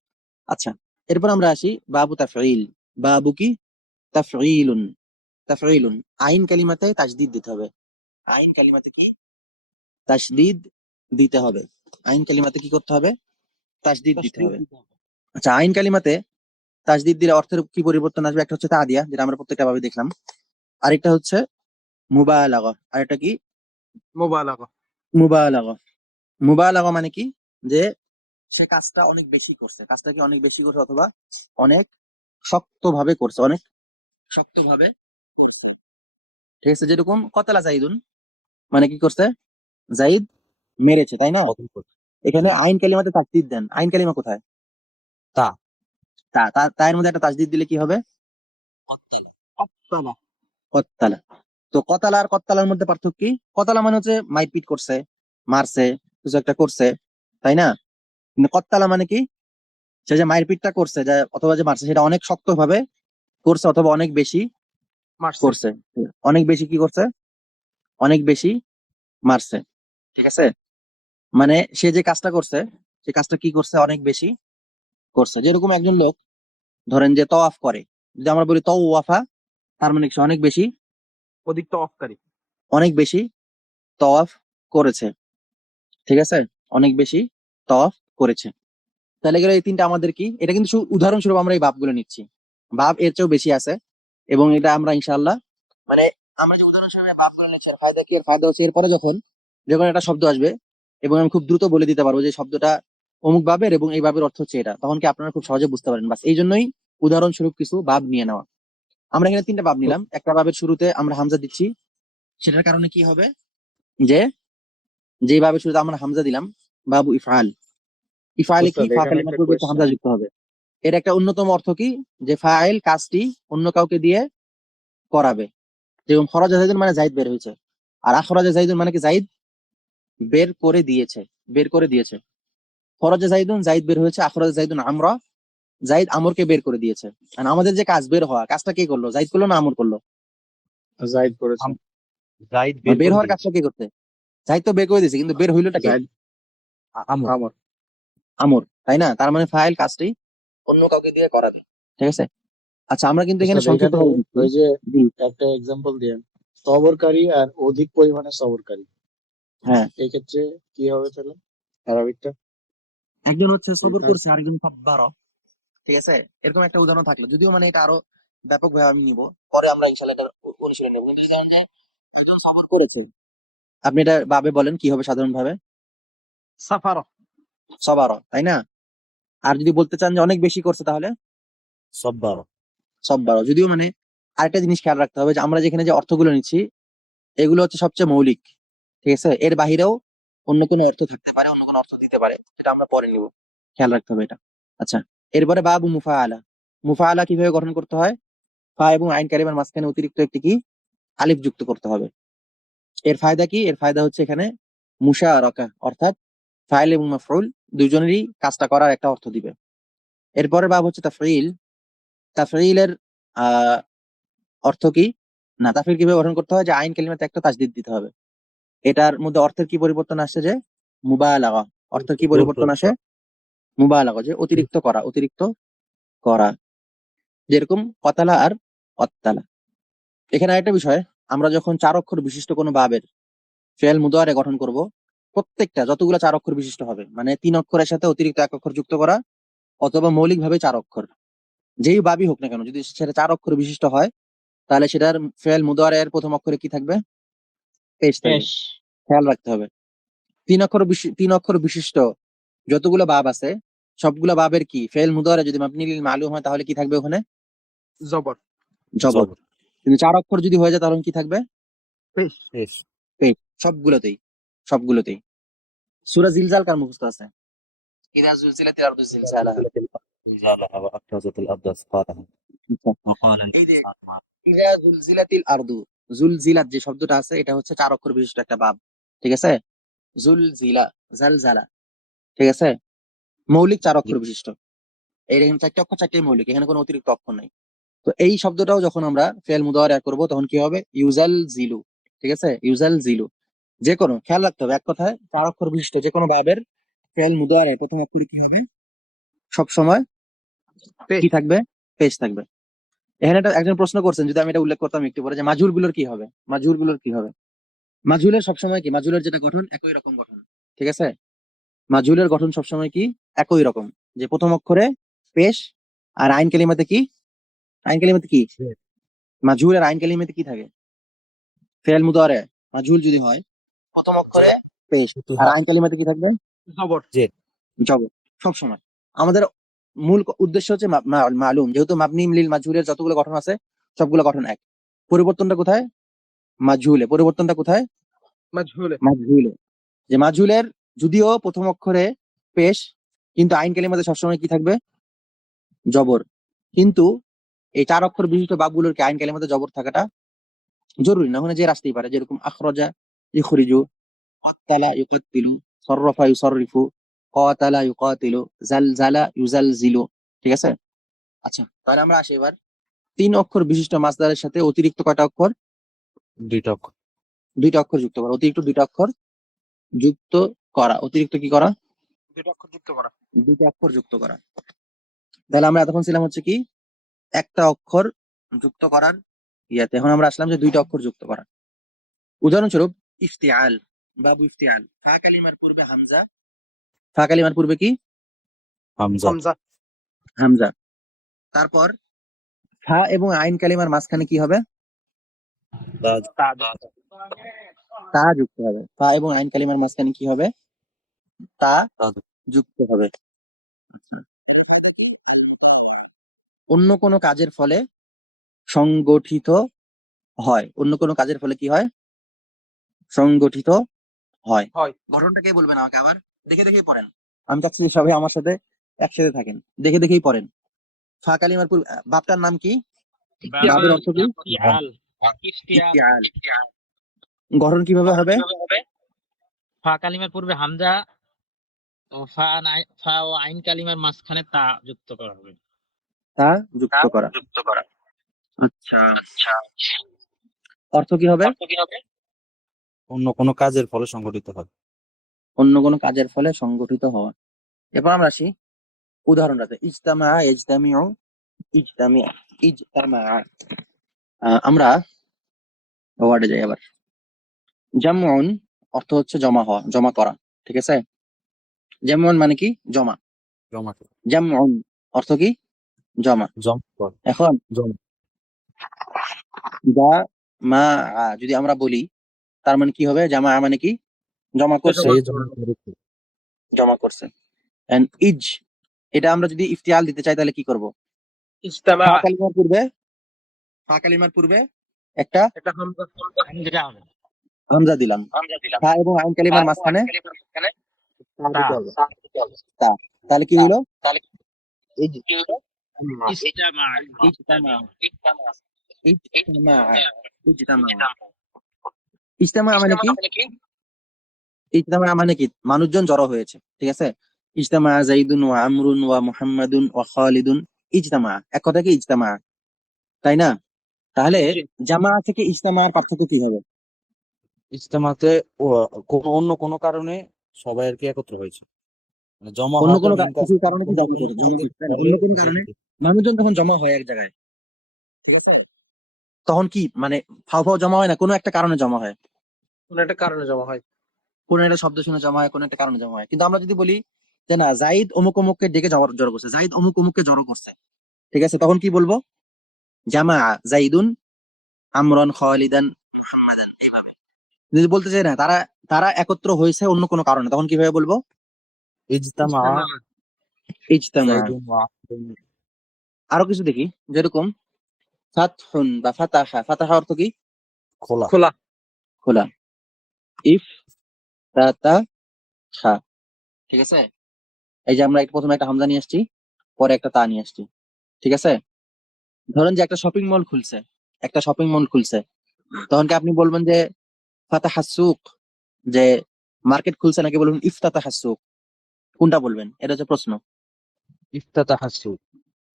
আচ্ছা, এরপর আমরা আসি বাবু তাফঈল। বাবু কি? তাফঈলুন। তাফঈলুন, আইন কালিমাতে তাজদিদ দিতে হবে। আইন কালিমাতে কি তাসদিদ দিতে হবে। আইন কালিমাতে কি করতে হবে? তাসদিদ দিতে হবে। আচ্ছা, আইন কালিমাতে তাসদিদ দিলে অর্থের কি পরিবর্তন আসবে? একটা হচ্ছে তাদিয়া, যেটা আমরা প্রত্যেকটা ভাবে দেখলাম। আরেকটা হচ্ছে মুবালাগা। আরেকটা কি? মুবালাগা। মুবালাগা। মুবালাগা মানে কি? যে সে কাজটা অনেক বেশি করছে, কাজটা কি অনেক বেশি করছে অথবা অনেক শক্তভাবে করছে, অনেক শক্তভাবে। ঠিক আছে, যেরকম কতালা জাইদুন মানে কি করছে? জাইদ মেরেছে, তাই না? কতল করছে। এখানে জি। আইন কালিমাতে তাসদিদ দেন। আইন কালিমা কোথায়? তা তার মধ্যে একটা তাসদিদ দিলে কি হবে? কত্তালা। কত্তালা। কত্তালা। তো কতালা আর কত্তালার মধ্যে পার্থক্য কি? কতালা মানে হচ্ছে মারপিট করছে, মারছে, কিছু একটা করছে, তাই না? কিন্তু কত্তালা মানে কি? সে যে মারপিটটা করছে অথবা যে মারছে সেটা অনেক শক্তভাবে করছে অথবা অনেক বেশি মারছে। করছে। অনেক বেশি কি করছে? অনেক বেশি মারছে। ঠিক আছে, মানে সে যে কাজটা করছে সে কাজটা কি করছে? অনেক বেশি করছে। যেরকম একজন লোক ধরেন যে তওয়াফ করে, যদি আমরা বলি তওয়াফা, তার মানে সে অনেক বেশি, অধিক তওয়াফকারী। অনেক বেশি তওয়াফ করেছে। ঠিক আছে, অনেক বেশি তওয়াফ করেছে। তাহলে গেলে এই তিনটা আমাদের কি, এটা কিন্তু উদাহরণস্বরূপ আমরা এই ভাবগুলো নিচ্ছি, ভাব এর চেয়েও বেশি আছে। এবং এটা আমরা ইনশাআল্লাহ, মানে আমরা যে উদাহরণস্বরূপ ভাবগুলো নিচ্ছি, এর ফায়দা কি? এর ফায়দা হচ্ছে এরপরে যখন যখন একটা শব্দ আসবে এবং আমি খুব দ্রুত বলে দিতে পারবো যে শব্দটা অমুক ভাবের এবং এই ভাবের অর্থ হচ্ছে এটা, তখন কি আপনারা খুব সহজে বুঝতে পারেন। বাস এই জন্যই উদাহরণস্বরূপ কিছু ভাব নিয়ে নেওয়া। আমরা এখানে তিনটা ভাব নিলাম, একটা ভাবের শুরুতে আমরা হামজা দিচ্ছি, সেটার কারণে কি হবে যে যে ভাবের শুরুতে আমরা হামজা দিলাম, বাবু ইফআল, ইফআলে কি উস্তাদ ফা এখানে কালিমার একটা পূর্বে একটু কোয়েশ্চেন। হামজা যুক্ত হবে। এর একটা অন্যতম অর্থ কি? যে ফাইল কাজটি অন্য কাউকে দিয়ে করাবে। যেরকম খরাজা জাইদুন মানে জাইদ বের হয়েছে, আর আখরাজা জাইদুন মানে কি জাইদ বের করে দিয়েছে, বের করে দিয়েছে। খরাজা জাইদুন জাইদ বের হয়েছে, আখরাজা জাইদুন আমরা জাইদ আমরকে বের করে দিয়েছে। আর আমাদের যে কাজ বের হওয়া, কাজটা কে করলো? জাইদ করলো না আমর করলো? জাহিদ করেছে। জাইদ আর বের বের করে হওয়ার দিয়েছে। কাজটা কে করতে? জাইদ তো বের করে দিয়েছে, কিন্তু বের হইলোটা কে? জাহিদ আমর। আমর। আমর, তাই না? তার মানে ফাইল কাজটি অন্য কাউকে দিয়ে করাবে, ঠিক আছে? আচ্ছা, আমরা কিন্তু এখানে উস্তাদ সংক্ষিপ্ত এখানে ওই যে জি, একটা এক্সাম্পল দিয়েন, সবরকারী আর অধিক পরিমাণে সবরকারী, হ্যাঁ, এই ক্ষেত্রে কি হবে তাহলে আরবিকটা? একজন হচ্ছে সবর তার করছে, আরেকজন সাব্বার, ঠিক আছে? এরকম একটা উদাহরণ থাকলো, যদিও মানে এটা আরো ব্যাপক ভাবে আমি নিব, পরে আমরা ইনশাআল্লাহ এটা অনুশীলন নেব। কিন্তু এই ধরেন যে একজন সবর করেছে, আপনি এটা ভাবে বলেন কি হবে সাধারণ ভাবে? সাফার। সবার, তাই না? আর যদি বলতে চান যে অনেক বেশি করছে, তাহলে সব্বার। সব্বার। যদিও মানে আরেকটা জিনিস খেয়াল রাখতে হবে যে আমরা যেখানে যে অর্থগুলো নিচ্ছি, এগুলো হচ্ছে সবচেয়ে মৌলিক, ঠিক আছে? এর বাহিরেও অন্য কোনো অর্থ থাকতে পারে, অন্য কোনো অর্থ দিতে পারে, সেটা আমরা পরে নিব, খেয়াল রাখতে হবে এটা। আচ্ছা, এরপরে বাবু মুফাআলা। মুফাআলা কিভাবে গঠন করতে হয়? ফা এবং আইন কালিমার মাঝখানে অতিরিক্ত একটি কি আলিফ যুক্ত করতে হবে। এর ফায়দা কি? এর ফায়দা হচ্ছে এখানে মুশারাকা, অর্থাৎ ফাইল এবং মাফউল দুইজনেরই কাজটা করার একটা অর্থ দিবে। এরপরে বাব হচ্ছে তাফঈল। তাফঈলের আহ অর্থ কি? না, তাফঈল কিভাবে গঠন করতে হয়? যে আইন কালিমাতে একটা তাসদিদ দিতে হবে। এটার মধ্যে অর্থের কি পরিবর্তন আসছে? যে মুবালাগা। অর্থের কি জোর পরিবর্তন প্রয়োগ আসে? করা। মুবালাগা, যে অতিরিক্ত করা, অতিরিক্ত করা। যেরকম কতালা আর কত্তালা। এখানে আরেকটা বিষয়, আমরা যখন 4 অক্ষর বিশিষ্ট কোনো বাবের ফেল মুদারে গঠন করব, প্রত্যেকটা যতগুলো 4 অক্ষর বিশিষ্ট হবে, মানে 3 অক্ষরের সাথে অতিরিক্ত 1 অক্ষর যুক্ত করা, অথবা মৌলিকভাবে 4 অক্ষর, যেই বাবই হোক না কেন, যদি সেটা 4 অক্ষর বিশিষ্ট হয়, তাহলে সেটার ফেল মুদারের প্রথম অক্ষরে কি থাকবে? পেশ থাকবে। পেশ। খেয়াল রাখতে হবে। 3 অক্ষর বিশিষ্ট যতগুলো বাব আছে, সবগুলো বাবের কি ফেল মুদারে যদি মাবনি লিল মালুম হয়, তাহলে কি থাকবে ওখানে? জবর। জবর। জবর। কিন্তু 4 অক্ষর যদি হয়ে যায়, তাহলে কি থাকবে? পেশ। পেশ। পেশ। সবগুলোতেই, সবগুলোতেই। সূরা জিলজাল কার মুখস্থ আছে? ইযা জুলজিলাতিল আরদু জিলজালাহা। زالها وأخرجت الأرض أثقالها আচ্ছা, وقال এই যে الإنسان ما ইযা জুলজিলাতিল আরদু, জুলজিলাত যে শব্দটা আছে, এটা হচ্ছে 4 অক্ষর বিশিষ্ট একটা বাব, ঠিক আছে? জুলজিলা, জালজালা, ঠিক আছে? মৌলিক 4 অক্ষর বিশিষ্ট। এরকম 4টে অক্ষর, 4টাই মৌলিক, এখানে কোনো অতিরিক্ত অক্ষর নাই। তো এই শব্দটাও যখন আমরা ফেল মুদাওয়ারা করব, তখন কি হবে? ইউজাল জিলু, ঠিক আছে? ইউজাল জিলু। যে কোনো, খেয়াল রাখতে হবে, এক কথায় 4 অক্ষর বিশিষ্ট যে কোনো ভাবের ফেল মুদাওয়ারা প্রথম অক্ষরে কি হবে? সব সময় পেশ। কি থাকবে? পেশ থাকবে। এখানে একজন প্রশ্ন করছেন, যদি আমি এটা উল্লেখ করতাম একটু পরে, যে মাজহুর গুলোর কি হবে? মাজহুর গুলোর কি হবে? মাজহুলের সবসময় কি, মাজহুলের যেটা গঠন একই রকম গঠন, ঠিক আছে? মাজহুলের গঠন সবসময় কি একই রকম, যে প্রথম অক্ষরে পেশ, আর আইন কালিমাতে কি? আইন কালিমাতে কি? পেশ। মাজহুলের আইন কালিমাতে কি থাকে? ফেল মুদারে মাজহুল যদি হয়, প্রথম অক্ষরে পেশ, আর আইন কালিমাতে কি থাকবে? জবর। জেদ। জবর। সব সময়। আমাদের মূল উদ্দেশ্য হচ্ছে মালুম, যেহেতু মাবনি লিল মাজহুলের যতগুলো গঠন আছে, সবগুলো গঠন এক। পরিবর্তনটা কোথায়? মাজহুলে। পরিবর্তনটা কোথায়? মাজহুলে। মাজহুলে। যে মাজহুলের যদিও প্রথম অক্ষরে পেশ, কিন্তু আইন কালিমাতে সবসময় কি থাকবে? জবর। কিন্তু এই 4 অক্ষর বিশিষ্ট বাবগুলোর কি আইন কালিমাতে জবর থাকাটা জরুরি না, ওখানে যে আসতেই পারে। যেরকম আখরাজা ইখরিজু, قتل يقتل، صرف يصرف، قاتل يقاتل، زلزل يزلزل, ঠিক আছে? আচ্ছা, তাহলে আমরা আসি এবার 3 অক্ষর বিশিষ্ট মাসদারের সাথে অতিরিক্ত কয়টা অক্ষর? 2টা অক্ষর। 2টা অক্ষর যুক্ত করা। অতিরিক্ত 2টা অক্ষর যুক্ত করা। অতিরিক্ত কি করা? 2টা অক্ষর যুক্ত করা। 2টা অক্ষর যুক্ত করা। তাহলে আমরা এতক্ষণ ছিলাম হচ্ছে কি একটা অক্ষর যুক্ত করার ইয়াতে, এখন আমরা আসলাম যে 2টা অক্ষর যুক্ত করা। উদাহরণস্বরূপ ইফতিআল, বাবু ইফতিআল। ফা কালিমার পূর্বে হামজা, ফা কালিমার পূর্বে কি? হামজা। হামজা। হামজা। তারপর ফা এবং আইন কালিমার মাঝখানে কি হবে? দাদ। তা। তা যুক্ত হবে। ফা এবং আইন কালিমার মাঝখানে কি হবে? তা দাদ। যুক্ত হবে। আচ্ছা। অন্য কোনো কাজের ফলে সংগঠিত হয়। অন্য কোনো কাজের ফলে কি হয়? সংগঠিত হয়। হয়। গঠনটা কে বলবেন আমাকে আবার? দেখে দেখেই পড়েন। আমি চাচ্ছি সবাই আমার সাথে একসাথে থাকেন, দেখে দেখেই পড়েন। ফা কালিমার বাপটার নাম কি? বাবু বাবের অর্থ কি? ইফতিআল। ইফতিয়াল। ইফতিয়াল। গঠন কিভাবে হবে? ফা কালিমার পূর্বে হামজা ও ফা ও আইন কালিমার মাঝখানে তা যুক্ত করা হবে। তা যুক্ত করা। আচ্ছা, অর্থ কি হবে? অন্য কোনো কাজের ফলে সংঘটিত হয়। অন্য কোনো কাজের ফলে সংগঠিত হওয়া। এরপর আমরা আসি উদাহরণটাতে। ইজতামা, ইজতামিউ, ইজতামিয়া, ইজতামা। আমরা ওয়ার্ডে যাই আবার। জামউন অর্থ হচ্ছে জমা হওয়া, জমা করা। ঠিক আছে? জামউন মানে কি? জমা। জমা জামউন অর্থ কি? জমা। জমা এখন জমা জামা যদি আমরা বলি তার মানে কি হবে? জামা মানে কি? জমা করছে। সে জমা করেছে। জমা করছে। এন্ড ইজ, এটা আমরা যদি ইফতিয়াল দিতে চাই তাহলে কি করব? ইজতামা, ফা কালিমার পূর্বে, ফা কালিমার পূর্বে একটা এটা হামজা, হামজা হবে। হামজা দিলাম। ফা এবং আইন কালিমার মাঝখানে তা তা। দিতে হবে। তা। তাহলে কি হলো? ইজ ইজতামা, ইজতামা, ইজতামা, ইজতামা। ইজতামা মানে কি? ইজতামা মানে কি? মানুষজন জড়ো হয়েছে। ঠিক আছে? ইজতামা যাইদুন ওয়া আমরুন ওয়া মুহাম্মাদুন ওয়া খালিদুন। ইজতামা, এক কথা কি ইজতামা, তাই না? তাহলে জি। জামা থেকে ইজতামার পার্থক্য কি হবে? ইজতেমাতে অন্য কোনো কারণে সবাই আর কি একত্র হয়েছে, মানে জমা অন্য হওয়াটা কোনো মেইন কাজ। কিছুর কারণে কি অন্য জমা কোনো হয়েছে, জমা কাজের হচ্ছে, তাই না? ফলে অন্য কোনো যে কারণে মানুষজন তখন জমা হয় এক জায়গায়। ঠিক আছে? তখন কি মানে ফাও ফাও জমা হয় না, কোনো একটা কারণে জমা হয়। কোনো একটা কারণে জমা হয়। কোনো একটা শব্দ শুনে জমা হয়, কোনো একটা কারণে জমা হয়। কিন্তু আমরা যদি বলি যে না, জাইদ অমুক অমুককে ডেকে জড়ো করছে, জাইদ অমুক অমুককে জড়ো করছে, ঠিক আছে, তখন কি বলবো? জামা জাইদুন আমরন খালিদান মুহাম্মাদান, এইভাবে। যদি বলতে চাই না তারা তারা একত্র হয়েছে অন্য কোনো কারণে, তখন কিভাবে বলবো? ইজতামা ইজতামা, ইজতামা। যাইদুন ওয়া আমরুন। আরো কিছু দেখি, যেরকম ফাতহুন বা ফাতাহা। ফাতাহা অর্থ কি? খোলা। খোলা। খোলা। ইফ তাতা খা। ঠিক আছে? এই যে আমরা প্রথমে একটা হামজা নিয়ে আসছি, পরে একটা তা নিয়ে আসছি। ঠিক আছে? ধরেন যে একটা শপিং মল খুলছে, একটা শপিং মল খুলছে, তখন কি আপনি বলবেন যে ফাতাহা সুক, যে মার্কেট খুলছে, নাকি বলবেন ইফতাতাহা সুক? কোনটা বলবেন? এটা হচ্ছে প্রশ্ন। ইফতাতাহা সুক,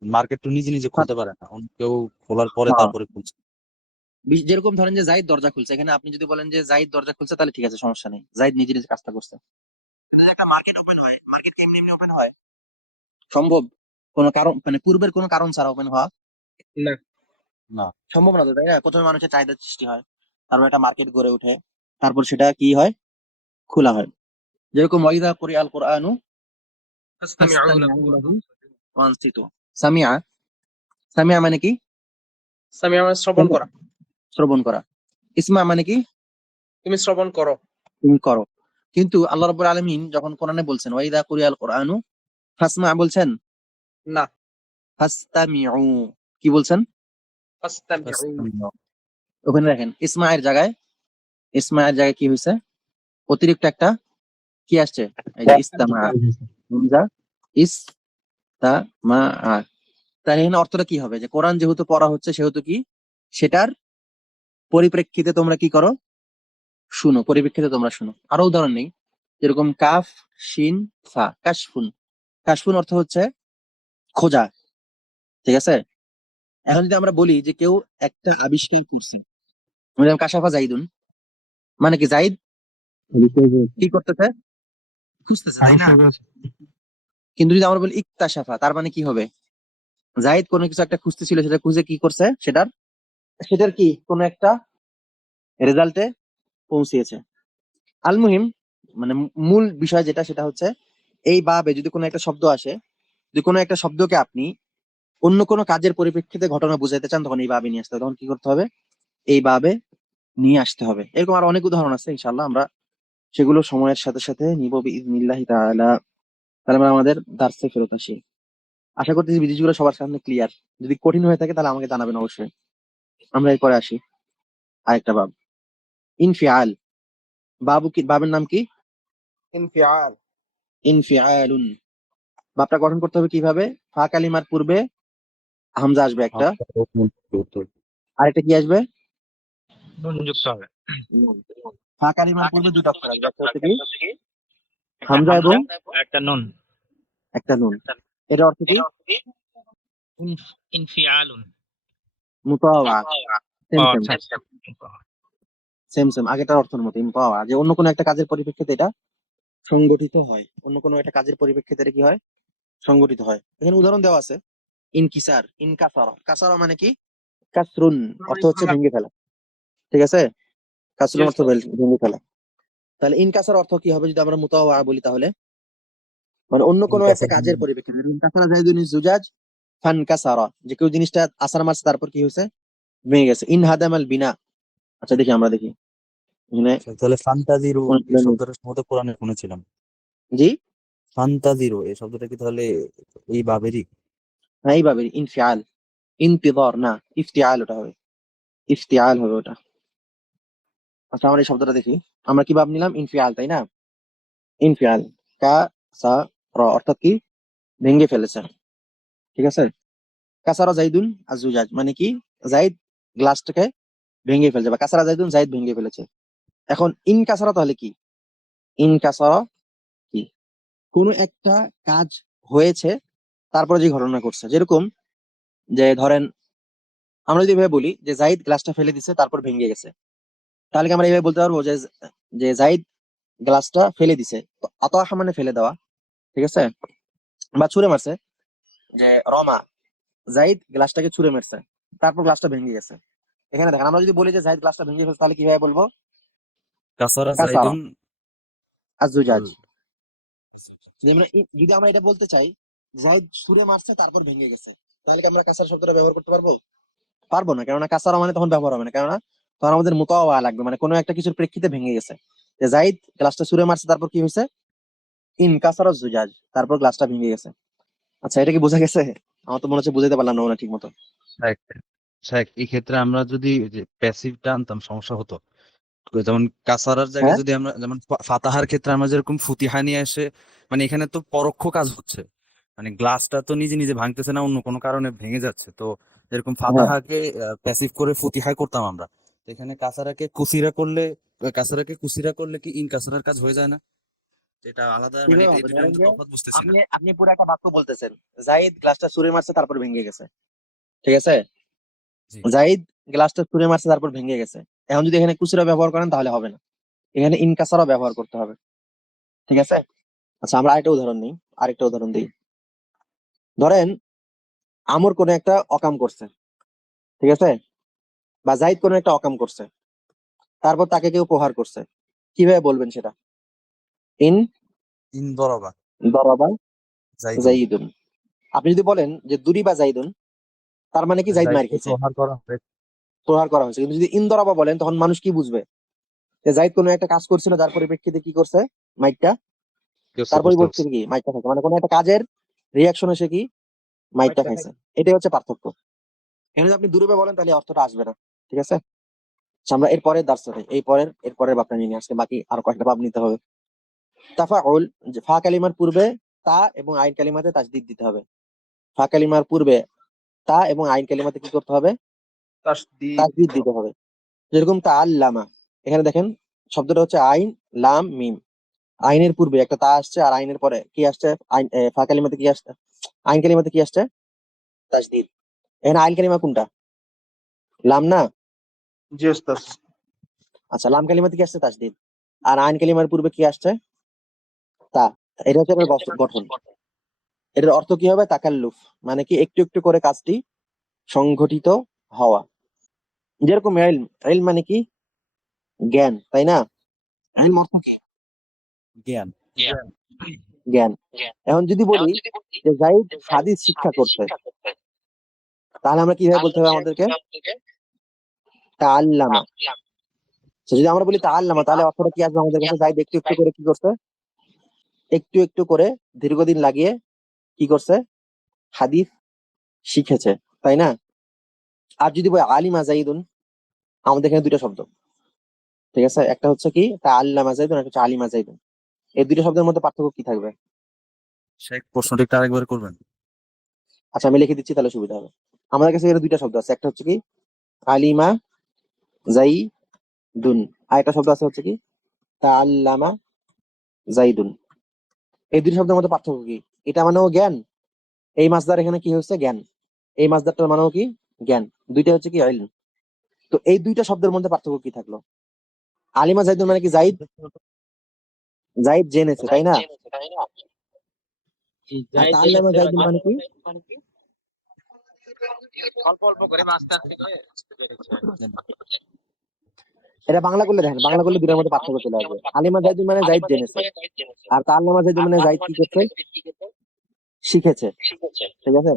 মার্কেট তো নিজে নিজে খুলতে পারে না, অন্য কেউ খোলার পরে হ্যাঁ, তারপরে খুলছে। যেরকম ধরেন যে জাইদ দরজা খুলছে, এখানে আপনি যদি বলেন যে জাইদ দরজা খুলছে তাহলে ঠিক আছে, সমস্যা নেই, জাইদ নিজে নিজে কাজটা করছে। কিন্তু যে একটা মার্কেট ওপেন হয়, মার্কেট কি এমনি এমনি ওপেন হয়? সম্ভব? কোনো কারণ মানে পূর্বের কোনো কারণ ছাড়া ওপেন হওয়া না। না। সম্ভব না তো, তাই না? প্রথমে মানুষের চাহিদা সৃষ্টি হয়, তারপর একটা মার্কেট গড়ে ওঠে, তারপর সেটা কি হয়? খোলা হয়। যেরকম ওয়াইদা কুরিআল কুরআনু ফাসতামিউ লাহু ফাসতামিউ ওয়া লাহু ওয়ানসিতু। সামিআ, সামিআ মানে কি? সামিউ মানে শ্রবণ করা। শ্রবণ করা। ইসমা মানে কি? তুমি শ্রবণ করো। তুমি করো। কিন্তু আল্লাহ রাব্বুল আলামিন যখন কোরআনে বলছেন ওয়াইদা কুরিআল কুরআনু ফাসমা বলছেন? না, ফাসতামিউ কি বলছেন? ফাসতামিউ। ওখানে দেখেন ইসমা এর জায়গায়, ইসমা এর জায়গায় কি হয়েছে? অতিরিক্ত একটা কি আসছে? এই যে ইস্তামা, হামজা ইস্তামা। তাহলে এখানে অর্থটা কি হবে? যে কোরআন যেহেতু পড়া হচ্ছে সেহেতু কি সেটার পরিপ্রেক্ষিতে তোমরা কি করো? শুনো, পরিপ্রেক্ষিতে তোমরা শুনো। আরো উদাহরণ নেই, যেরকম কাফ শিন ফা, কাশফুন। কাশফুন অর্থ হচ্ছে খোঁজা। ঠিক আছে? এখন যদি আমরা বলি যে কেউ একটা আবিষ্কার করছে, যেমন কাশাফা জাইদুন, মানে কি জাইদ কি করতেছে? খুঁজতেছে, তাই না? কিন্তু যদি আমরা বলি ইকতাশাফা, তার মানে কি হবে? জাইদ কোনো কিছু একটা খুঁজতেছিল, সেটা খুঁজে কি করছে, সেটার সেটার কি কোনো একটা রেজাল্টে পৌঁছিয়েছে। আল মুহিম, মানে মূল বিষয় যেটা, সেটা হচ্ছে এই বাবে যদি কোনো একটা শব্দ আসে, যদি কোনো একটা শব্দকে আপনি অন্য কোনো কাজের পরিপ্রেক্ষিতে ঘটনা বুঝাইতে চান, তখন এই বাবে নিয়ে আসতে হবে। তখন কি করতে হবে? এই বাবে নিয়ে আসতে হবে। এরকম আরো অনেক উদাহরণ আছে, ইনশাআল্লাহ আমরা সেগুলো সময়ের সাথে সাথে নিব বিইজনিল্লাহি তাআলা। তাহলে আমরা আমাদের দার্সে ফেরত আসি। আশা করতেছি জিনিসগুলো সবার সামনে ক্লিয়ার। যদি কঠিন হয়ে থাকে তাহলে আমাকে জানাবেন অবশ্যই। আমরা এরপরে আসি আরেকটা বাব, ইনফিআল। বাবু কি, বাবের নাম কি? ইনফিআল। ইনফিআলুন। বাবটা গঠন করতে হবে কিভাবে? ফা কালিমার পূর্বে হামজা আসবে একটা, আরেকটা কি আসবে? নুন যুক্ত হবে। নুন। ফা কালিমার পূর্বে দুটো অক্ষর আসবে, একটা হচ্ছে কি একটা হামজা এবং হামজা, একটা নুন। একটা নুন। এর অর্থ কি ইনফিআলুন। মুতাওয়া। সেম ও সেম আচ্ছা। সেম সেম আগেটার অর্থের মতো মুতাওয়া, যে অন্য কোনো একটা কাজের পরিপ্রেক্ষিতে এটা সংগঠিত হয়, অন্য কোনো একটা কাজের পরিপ্রেক্ষিতে এটা কি হয়, সংগঠিত হয়। এখানে উদাহরণ দেওয়া আছে ইনকিসার, ইনকাসারা। কাসারা মানে কি কাসরুন, অর্থ হচ্ছে ভেঙে ফেলা। ঠিক আছে, কাসরুন অর্থ ভেঙে ফেলা। তাহলে ইনকাসার অর্থ কি হবে যদি আমরা মুতাওয়া বলি? তাহলে মানে অন্য কোনো একটা ইনকাসার কাজের পরিপ্রেক্ষিতে, ইনকাসারা জাইদুন জুজাজ ফানকাসারা, যে কেউ জিনিসটা আসার মারছে তারপর কি হয়েছে, ভেঙে গেছে। ইন হাদামাল বিনা। আচ্ছা দেখি আমরা দেখি এখানে তাহলে ফান্তাজিরো কোন এই নেই। শব্দটা সম্ভবত কোরআনে শুনেছিলাম। জি ফান্তাজিরো এই শব্দটা কি তাহলে এই বাবেরই? হ্যাঁ, এইভাবে ইনফিআল, ইনতিদার না ইফতিআল, ওটা হবে ইফতিআল হবে ওটা। আচ্ছা আমরা এই শব্দটা দেখি, আমরা কি ভাব নিলাম ইনফিআল, তাই না? ইনফিআল কা সা র অর্থাৎ কি ভেঙে ফেলেছে। ঠিক আছে, কাসারা জাইদুন আজুজাজ মানে কি জাইদ গ্লাসটাকে ভেঙে ফেলছে, বা কাসারা জাইদুন জাইদ ভেঙে ফেলেছে। এখন ইন কাসারা তাহলে কি, ইন কাসারা কি কোনো একটা কাজ হয়েছে তারপরে যে ঘটনা ঘটছে, যেরকম যে ধরেন আমরা যদি এভাবে বলি যে জাইদ গ্লাসটা ফেলে দিছে তারপর ভেঙে গেছে, তাহলে কি আমরা এইভাবে বলতে পারবো যে যে জাইদ গ্লাসটা ফেলে দিছে, তো আতাহা মানে ফেলে দেওয়া। ঠিক আছে, বা ছুঁড়ে মারছে, যে রমা জাইদ গ্লাসটাকে ছুঁড়ে মারছে তারপর গ্লাসটা ভেঙে গেছে। এখানে দেখেন আমরা যদি বলি যে জাইদ গ্লাসটা ভেঙে ফেলছে, তাহলে কিভাবে বলবো কাসারা কাসারা জাইদুন আজুজাজ। যদি আমরা এটা বলতে চাই জাইদ ছুঁড়ে মারছে তারপর ভেঙে গেছে, তাহলে কি আমরা কাসার শব্দটা ব্যবহার করতে পারবো? পারবো না, কেননা কাসারা মানে তখন ব্যবহার হবে না, কেননা তখন আমাদের মুতাওয়া লাগবে, মানে কোনো একটা কিছুর প্রেক্ষিতে ভেঙে গেছে। যে জাইদ গ্লাসটা ছুঁড়ে মারছে তারপর কি হয়েছে, ইন কাসারা জুজাজ, তারপর গ্লাসটা ভেঙে গেছে। আচ্ছা এটা কি বোঝা গেছে? আমার তো মনে হচ্ছে বুঝাতে পারলাম না ঠিক মতো। শেখ শেখ, এই ক্ষেত্রে আমরা যদি প্যাসিভটা আনতাম সমস্যা হতো। যেমন কাসারার জায়গায় হ্যাঁ যদি আমরা যেমন ফাতাহার ক্ষেত্রে আমরা যেরকম ফুতিহা নিয়ে এসে, মানে এখানে তো পরোক্ষ কাজ হচ্ছে, মানে গ্লাসটা তো নিজে নিজে ভাঙতেছে না, অন্য কোনো কারণে ভেঙে যাচ্ছে। তো যেরকম হ্যাঁ ফাতাহাকে প্যাসিভ করে ফুতিহা করতাম আমরা, তো এখানে কাসারাকে কুসিরা করলে, কাসারাকে কুসিরা করলে কি ইন কাসারার কাজ হয়ে যায় না? এটা আলাদা, মানে কিভাবে এই হবে, দুটো ধরেন আমি তো যে তফাৎ বুঝতেছি না। আপনি আপনি পুরো একটা বাক্য বলতেছেন জাইদ গ্লাসটা ছুঁড়ে মারছে তারপর ভেঙে গেছে। ঠিক আছে, জি। জাইদ গ্লাসটা ছুঁড়ে মারছে তারপর ভেঙে গেছে। এখন যদি এখানে কুসিরা ব্যবহার করেন তাহলে হবে না, এখানে ইনকাসারা ব্যবহার করতে হবে। ঠিক আছে, আচ্ছা আমরা আরেকটা উদাহরণ নিই, আরেকটা উদাহরণ দিই। ধরেন আমর কোনো একটা অকাম করছে, ঠিক আছে, বা জাইদ কোনো একটা অকাম করছে, তারপর তাকে কেউ প্রহার করছে, কিভাবে বলবেন সেটা? ইন ইন দরাবা দরাবা জাইদুন, জাইদুন। আপনি যদি বলেন যে দুরিবা জাইদুন, তার মানে কি জাইদ মার জাইদকে খেয়েছে, প্রহার করা হয়। প্রহার করা হয়েছে। কিন্তু যদি ইন দরাবা বলেন তখন মানুষ কি বুঝবে, যে জাইদ কোনো একটা কাজ করছিল যার পরিপ্রেক্ষিতে কি করছে, মাইকটা, তার বুঝতে পরিবর্তে পারছি। কি মাইকটা খাইছে, মানে কোনো একটা কাজের রিয়াকশন এসে কি মাইকটা খাইছে। এটাই হচ্ছে পার্থক্য। এখানে যদি আপনি দুরূপে বলেন তাহলে অর্থটা আসবে না। ঠিক আছে, আচ্ছা, আমরা এর পরের দার্সে এর পরের বাপটা নিয়ে আসছে, বাকি আরো কয়েকটা বাপ নিতে হবে। তাফাউল, যে ফা কালিমার পূর্বে তা এবং আইন কালিমাতে তাজদিদ দিতে হবে। ফা কালিমার পূর্বে তা এবং আইন কালিমাতে কি করতে হবে, তাসদীদ তাজদিদ দিতে হবে। যেরকম তাআল্লামা, এখানে দেখেন শব্দটা হচ্ছে আইন লাম মিম। আইনের পূর্বে একটা তা আসছে, আর আইনের পরে কি আসছে, আইন ফা কালিমাতে কি আসছে, আইন কালিমাতে কি আসছে, তাজদিদ। এখানে আইন কালিমা কোনটা, লাম না? জি ওস্তাদ। আচ্ছা লাম কালিমাতে কি আসছে, তাজদিদ। আর আইন কালিমার পূর্বে কি আসছে, তা। এটা হচ্ছে এটার গঠন। এটার অর্থ কি হবে, তাকাল্লুফ, মানে কি একটু একটু করে কাজটি সংঘটিত হওয়া। যেরকম ইলম, ইলম মানে কি জ্ঞান, তাই না? ইলম অর্থ কি জ্ঞান। জ্ঞান। এখন যদি বলি যে জাইদ হাদিস শিক্ষা করছে, তাহলে আমরা কিভাবে বলতে হবে আমাদেরকে, তাআল্লামা। তো যদি আমরা বলি তাআল্লামা, তাহলে অর্থটা কি আসবে আমাদের কাছে, জাইদ একটু একটু করে কি করছে, একটু একটু করে দীর্ঘদিন লাগিয়ে কি করছে, হাদিস শিখেছে, তাই না? আর যদি বলি আলিমা জাইদুন, আমাদের এখানে দুইটা শব্দ। ঠিক আছে, একটা হচ্ছে কি তাআল্লামা জাইদুন, একটা হচ্ছে আলিমা জাইদুন। এই দুইটা শব্দের মধ্যে পার্থক্য কি থাকবে? শেখ, প্রশ্নটা একটু আরেকবার করবেন? আচ্ছা আমি লিখে দিচ্ছি তাহলে সুবিধা হবে। আমাদের কাছে এখানে দুইটা শব্দ আছে, একটা হচ্ছে কি আলিমা দুন। আরেকটা শব্দ আছে হচ্ছে কি তাআল্লামা জাইদুন। এই দুই শব্দের মধ্যে পার্থক্য কি? এটা মানেও জ্ঞান, এই মাসদার এখানে কি হচ্ছে জ্ঞান, এই মাসদারটার মানেও কি জ্ঞান, দুইটা হচ্ছে কি ইলম। তো এই দুইটা শব্দের মধ্যে পার্থক্য কি থাকলো? আলিমা জাইদুন মানে কি জাইদ, জাইদ জেনেছে, তাই না? আর যাই তাআল্লামা জেনেছে জাইদুন মানে কি? অল্প অল্প করে মাস্টার থেকে জেনেছে। এটা বাংলা করলে দেখেন, বাংলা করলে দুটার মধ্যে পার্থক্য চলে আসবে। আলিমা জাইদুন মানে জাইদ জেনেছে, আর তাআল্লামা জাইদুন মানে জাইদ কি করছে, শিখেছে। ঠিক আছে,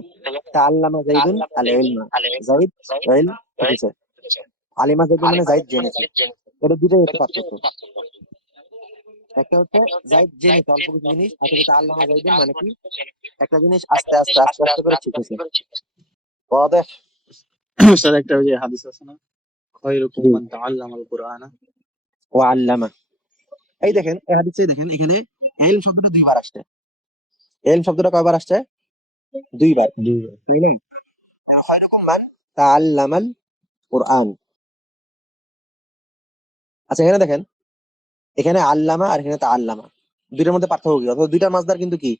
তাআল্লামা জাইদুন আল ইলমা, জাইদ ইলম শিখেছে। আলিমা জাইদুন মানে জাইদ জেনেছে। এটা দুটোই হচ্ছে পার্থক্য। একটা হচ্ছে জাইদ জেনেছে অল্প কিছু জিনিস, আর একটা তাআল্লামা জাইদুন মানে কি একটা জিনিস আস্তে আস্তে আস্তে আস্তে করে শিখেছে। ওয়াদেহ? স্যার একটা ওই যে হাদিস আছে না, খায়রুকুম জি। মান তাআল্লামাল কুরআনা। ওয়া আল্লামা। এই দেখেন এই হাদিসে দেখেন এখানে ইলম শব্দটা দুইবার আসছে। ইলম শব্দটা কয়বার আসছে? দুইবার। বুঝলেন? খায়রুকুম মান তাআল্লামাল কুরআন। আচ্ছা এখানে দেখেন, এখানে আল্লামা আর এখানে তাআল্লামা, দুইটার মধ্যে পার্থক্য কি? অথবা দুইটার মাসদার কিন্তু কি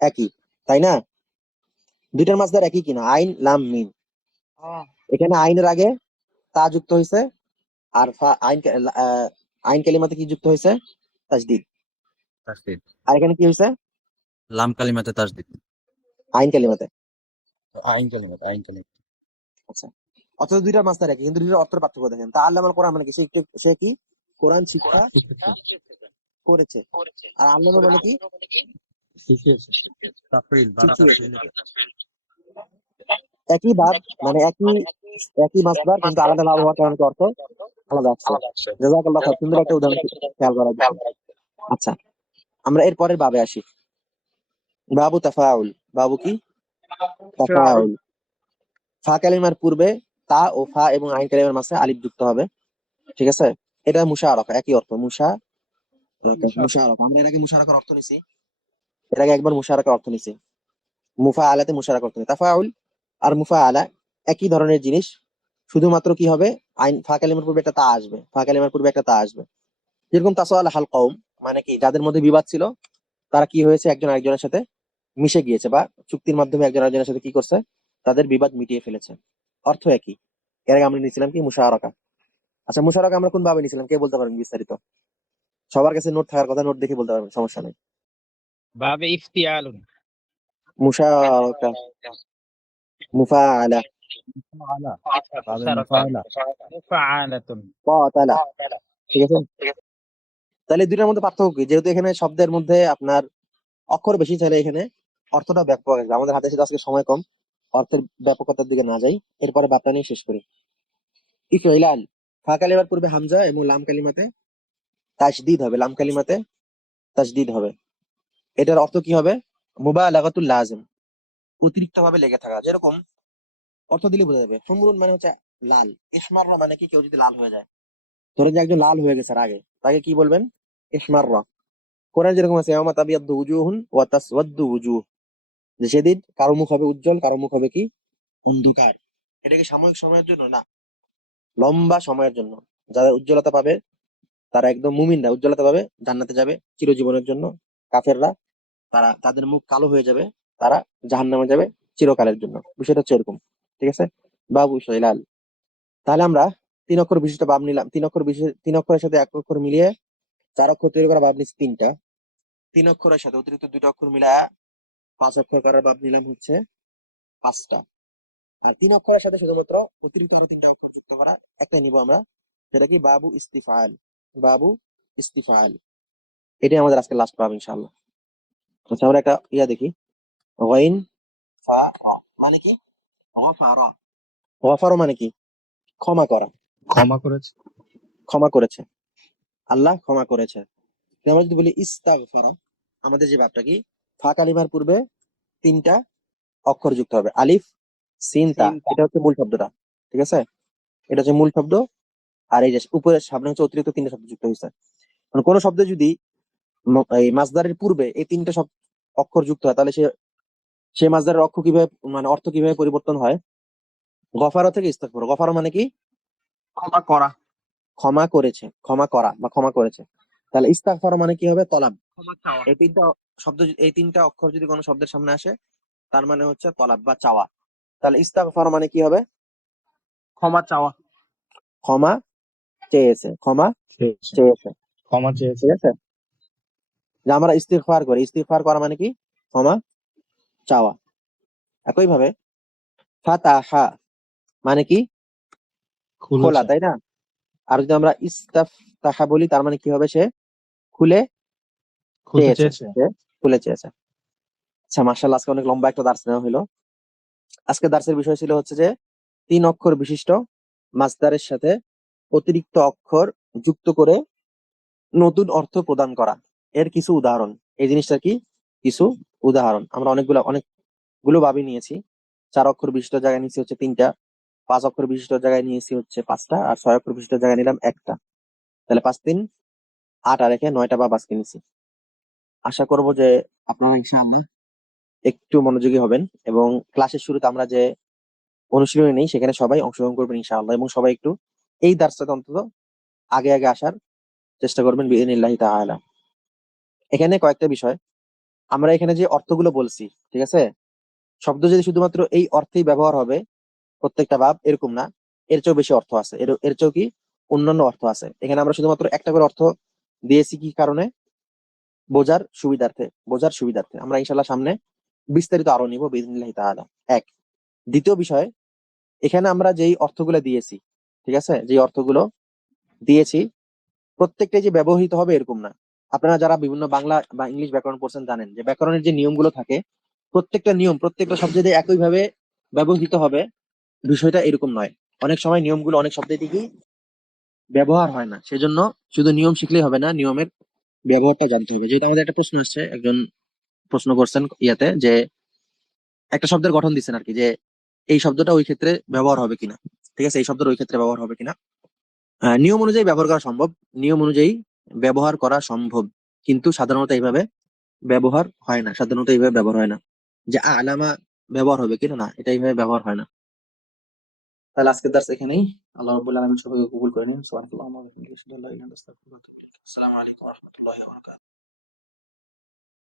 একই, তাই না? দুইটার মাসদার একই কিনা, আইন লাম মিম। এখানে আইনের আগে তা যুক্ত হয়েছে, আর আইন কালিমাতে কি যুক্ত হয়েছে? তাসদিদ। তাসদিদ। আর এখানে কি হয়েছে? লাম কালিমাতে তাসদিদ। আইন কালিমাতে। আইন কালিমাত। আচ্ছা, অথচ দুইটার মাসদার একই, কিন্তু দুইটার অর্থের পার্থক্য দেখেন। তা আল্লামাল কোরআন মানে কি সে কি কোরআন শিক্ষা করেছে, আর আল্লামা মানে কি শিখিয়েছে। তাফরিল বা শিখিয়েছে। তাফরিল। একই ভাব, মানে একই একই মাসদার, কিন্তু আলাদা ভাব হওয়ার কারণে অর্থ আলাদা আসছে। জাযাকাল্লাহ খাইর, সুন্দর একটা উদাহরণ খেয়াল করা বিষয়। আচ্ছা, আমরা এর পরের বাবে আসি। বাবু তাফাউল। বাবু কি? তাফাউল। ফা কালিমার পূর্বে তা ও ফা এবং আইন কালিমার মাঝে আলিফ যুক্ত হবে। ঠিক আছে, এটা মুশারাকা, একই অর্থ মুশারাকা। আমরা এর আগে মুশারাকার অর্থ নিছি, এর আগে একবার মুশারাকার অর্থ নিছি, মুফা আলাতে মুশারাকা অর্থ নিছি। তাফাউল আর মুফা আলা একই ধরনের জিনিস, শুধুমাত্র কি হবে, আইন ফা কালিমার পূর্বে একটা তা আসবে, ফা কালিমার পূর্বে একটা তা আসবে। যেরকম তাসাওয়াল হাল কওম, মানে কি যাদের মধ্যে বিবাদ ছিল তারা কি হয়েছে, একজন আরেকজনের সাথে মিশে গিয়েছে, বা চুক্তির মাধ্যমে একজন আরেকজনের সাথে কি করছে, তাদের বিবাদ মিটিয়ে ফেলেছে। অর্থ একই। এর আগে আমরা নিয়েছিলাম কি মুশারাকা। আচ্ছা, মুশারাকা আমরা কোন ভাবে নিয়েছিলাম, কে বলতে পারবেন বিস্তারিত? সবার কাছে নোট থাকার কথা, নোট দেখে বলতে পারবেন, সমস্যা নেই। বাবে ইফতিয়ালুন। মুশারাকা, মুফাআলা, মুফাআলা। বাবে মুশারাকা, মুফাআলা। মুফাআলাতুন। কাতালা। ঠিক আছে, তাহলে দুইটার মধ্যে পার্থক্য কি? যেহেতু এখানে শব্দের মধ্যে আপনার অক্ষর বেশি, চাইলে এখানে অর্থটা ব্যাপক আসবে। আমাদের হাতে সেটা আজকে সময় কম, অর্থের ব্যাপকতার দিকে না যাই, এরপরে বার্তা নিয়ে শেষ করি। ইফইলাল, ফা কালিমার পূর্বে হামজা এবং লাম কালিমাতে তাশদীদ হবে, লাম কালিমাতে তাশদীদ হবে। এটার অর্থ কি হবে? মুবালাগাতুল লাজিম, অতিরিক্ত ভাবে লেগে থাকা। যেরকম অর্থ দিলে বোঝা যাবে, হুমরুন মানে হচ্ছে লাল, ইসমাররা মানে কি কেউ যদি লাল হয়ে যায়, ধরেন যে একজন লাল হয়ে গেছে আগে, তাকে কি বলবেন? ইসমাররা। কোরআন যেরকম আছে ইয়াউমা তাবিয়াদ্দু উজুহুন ওয়া তাসওয়াদ্দু উজুহ, যে সেদিন কারো মুখ হবে উজ্জ্বল, কারো মুখ হবে কি অন্ধকার। এটা কি সাময়িক সময়ের জন্য? না, লম্বা সময়ের জন্য। যারা উজ্জ্বলতা পাবে তারা একদম মুমিনরা উজ্জ্বলতা পাবে, জান্নাতে যাবে চিরজীবনের জন্য। কাফেররা তাদের মুখ কালো হয়ে যাবে, তারা জাহান্নামে যাবে চিরকালের জন্য। বিষয়টা হচ্ছে এরকম। ঠিক আছে, বাবু শৈলাল। তাহলে আমরা তিন অক্ষর বিশিষ্ট বাব নিলাম, তিন অক্ষরের সাথে এক অক্ষর মিলিয়ে চার অক্ষর তৈরি করা বাব নিচ্ছি তিনটা, তিন অক্ষরের সাথে অতিরিক্ত দুইটা অক্ষর মিলায়া পাঁচ অক্ষর করার বাব নিলাম হচ্ছে পাঁচটা। আর তিন অক্ষরের সাথে শুধুমাত্র অতিরিক্ত আরো তিনটা অক্ষর যুক্ত করা একটা নিব আমরা, সেটা কি বাবু ইস্তিফাল। বাবু ইস্তিফাল, এটাই আমাদের আজকে লাস্ট পাব ইনশাআল্লাহ। আচ্ছা, আমরা একটা দেখি, গইন ফা রা মানে কি? গফারা। গফারা মানে কি? ক্ষমা করা, ক্ষমা করেছে। ক্ষমা করেছে, আল্লাহ ক্ষমা করেছে। তো আমরা যদি বলি ইস্তাগফারা, আমাদের যে ব্যাপারটা কি, ফা কালিমার পূর্বে তিনটা অক্ষর যুক্ত হবে, আলিফ সিন তা, এটা হচ্ছে মূল শব্দটা। ঠিক আছে, এটা হচ্ছে মূল শব্দ। আর এই যে উপরের সামনে হচ্ছে অতিরিক্ত তিনটা শব্দ যুক্ত হয়েছে। মানে কোন শব্দে যদি এই মাসদারের পূর্বে এই তিনটা অক্ষর যুক্ত হয়, তাহলে সে মাসদারের অর্থ কিভাবে, মানে অর্থ কিভাবে পরিবর্তন হয়? গফারা থেকে ইস্তাগফার। গফারা মানে কি? ক্ষমা করা। ক্ষমা করেছে, ক্ষমা করা বা ক্ষমা করেছে। তাহলে ইস্তাগফার মানে কি হবে? তলাব। ক্ষমা চাওয়া। এই তিনটা অক্ষর যদি কোনো শব্দের সামনে আসে তার মানে হচ্ছে তলাব বা চাওয়া। তাহলে ইস্তাগফার মানে কি হবে? ক্ষমা চাওয়া। ক্ষমা চেয়েছে, ক্ষমা চেয়েছে। চেয়েছে, ক্ষমা চেয়েছে। ঠিক আছে? যে আমরা ইস্তিগফার করি, ইস্তিগফার করা মানে কি? ক্ষমা চাওয়া। একইভাবে ফাতাহা মানে কি? খোলা, খুলেছে। তাই না? আর যদি আমরা ইস্তাফতাহা বলি তার মানে কি হবে? সে খুলে খুলতে চেয়েছে, চেয়েছে। সে খুলে চেয়েছে। আচ্ছা, মাশাআল্লাহ, আজকে অনেক লম্বা একটা দার্স নেওয়া হলো। আজকে দার্সের বিষয় ছিল হচ্ছে যে 3 অক্ষর বিশিষ্ট মাসদারের সাথে অতিরিক্ত অক্ষর যুক্ত করে নতুন অর্থ প্রদান করা, এর কিছু উদাহরণ। এই জিনিসটার কি কিছু উদাহরণ আমরা অনেকগুলো ভাবে নিয়েছি। 4 অক্ষর বিশিষ্ট জায়গায় নিয়েছি হচ্ছে 3টা, 5 অক্ষর বিশিষ্ট জায়গায় নিয়েছি হচ্ছে 5টা, আর 6 অক্ষর বিশিষ্ট জায়গায় নিলাম একটা। তাহলে 5 3 8 আর একে 9টা বা 5 নিয়েছি। আশা করব যে আপনারা ইনশাআল্লাহ একটু মনোযোগী হবেন এবং ক্লাসের শুরুতে আমরা যে অনুশীলনী নেই সেখানে সবাই অংশগ্রহণ করবেন ইনশাআল্লাহ, এবং সবাই একটু এই দার্সটাতে অন্তত আগে আগে আসার চেষ্টা করবেন বিইذনিল্লাহি তাআলা। এখানে কয়েকটা বিষয়, আমরা এখানে যে অর্থগুলো বলছি, ঠিক আছে, শব্দ যদি শুধুমাত্র এই অর্থেই ব্যবহার হবে প্রত্যেকটা ভাব এরকম না, এর চেয়েও বেশি অর্থ আছে, এর চেয়েও কি অন্যান্য অর্থ আছে। এখানে আমরা শুধুমাত্র একটা করে অর্থ দিয়েছি কি কারণে? বোঝার সুবিধার্থে আমরা ইনশাআল্লাহ সামনে বিস্তারিত আরো নিব বিইذনিল্লাহি তাআলা। এক। দ্বিতীয় বিষয়, এখানে আমরা যেই অর্থগুলো দিয়েছি, ঠিক আছে, যেই অর্থগুলো দিয়েছি প্রত্যেকটাই যে ব্যবহৃত হবে এরকম না। আপনারা যারা বিভিন্ন বাংলা বা ইংলিশ ব্যাকরণ পড়ছেন জানেন যে ব্যাকরণের যে নিয়মগুলো থাকে প্রত্যেকটা নিয়ম প্রত্যেকটা শব্দে যে একইভাবে ব্যবহৃত হবে বিষয়টা এরকম নয়। অনেক সময় নিয়মগুলো অনেক শব্দে ঠিকই ব্যবহার হয় না, সেজন্য শুধু নিয়ম শিখলেই হবে না, নিয়মের ব্যবহারটা জানতে হবে। যেহেতু আমাদের একটা প্রশ্ন আসছে, একজন প্রশ্ন করছেন ইয়াতে যে একটা শব্দের গঠন দিচ্ছেন আর কি, যে এই শব্দটা ওই ক্ষেত্রে ব্যবহার হবে কিনা, ঠিক আছে, এই শব্দের ওই ক্ষেত্রে ব্যবহার হবে কিনা। নিয়ম অনুযায়ী ব্যবহার করা সম্ভব, নিয়ম অনুযায়ী ব্যবহার করা সম্ভব, কিন্তু সাধারণত এইভাবে ব্যবহার হয় না, সাধারণত এইভাবে ব্যবহার হয় না। যে আলামা ব্যবহার হবে কিনা, না, এটা এইভাবে ব্যবহার হয় না। তাহলে আজকের দার্স এখানেই। আল্লাহ রাব্বুল আলামিন সবাইকে কবুল করে নিন। সুবহানাল্লাহি ওয়া বিহামদিহি, আশহাদু আল্লা ইলাহা ইল্লাল্লাহ, আস্তাগফিরুল্লাহ ওয়া আতুবু ইলাইহি। আসসালামু আলাইকুম ওয়া রাহমাতুল্লাহি ওয়া বারাকাতুহু।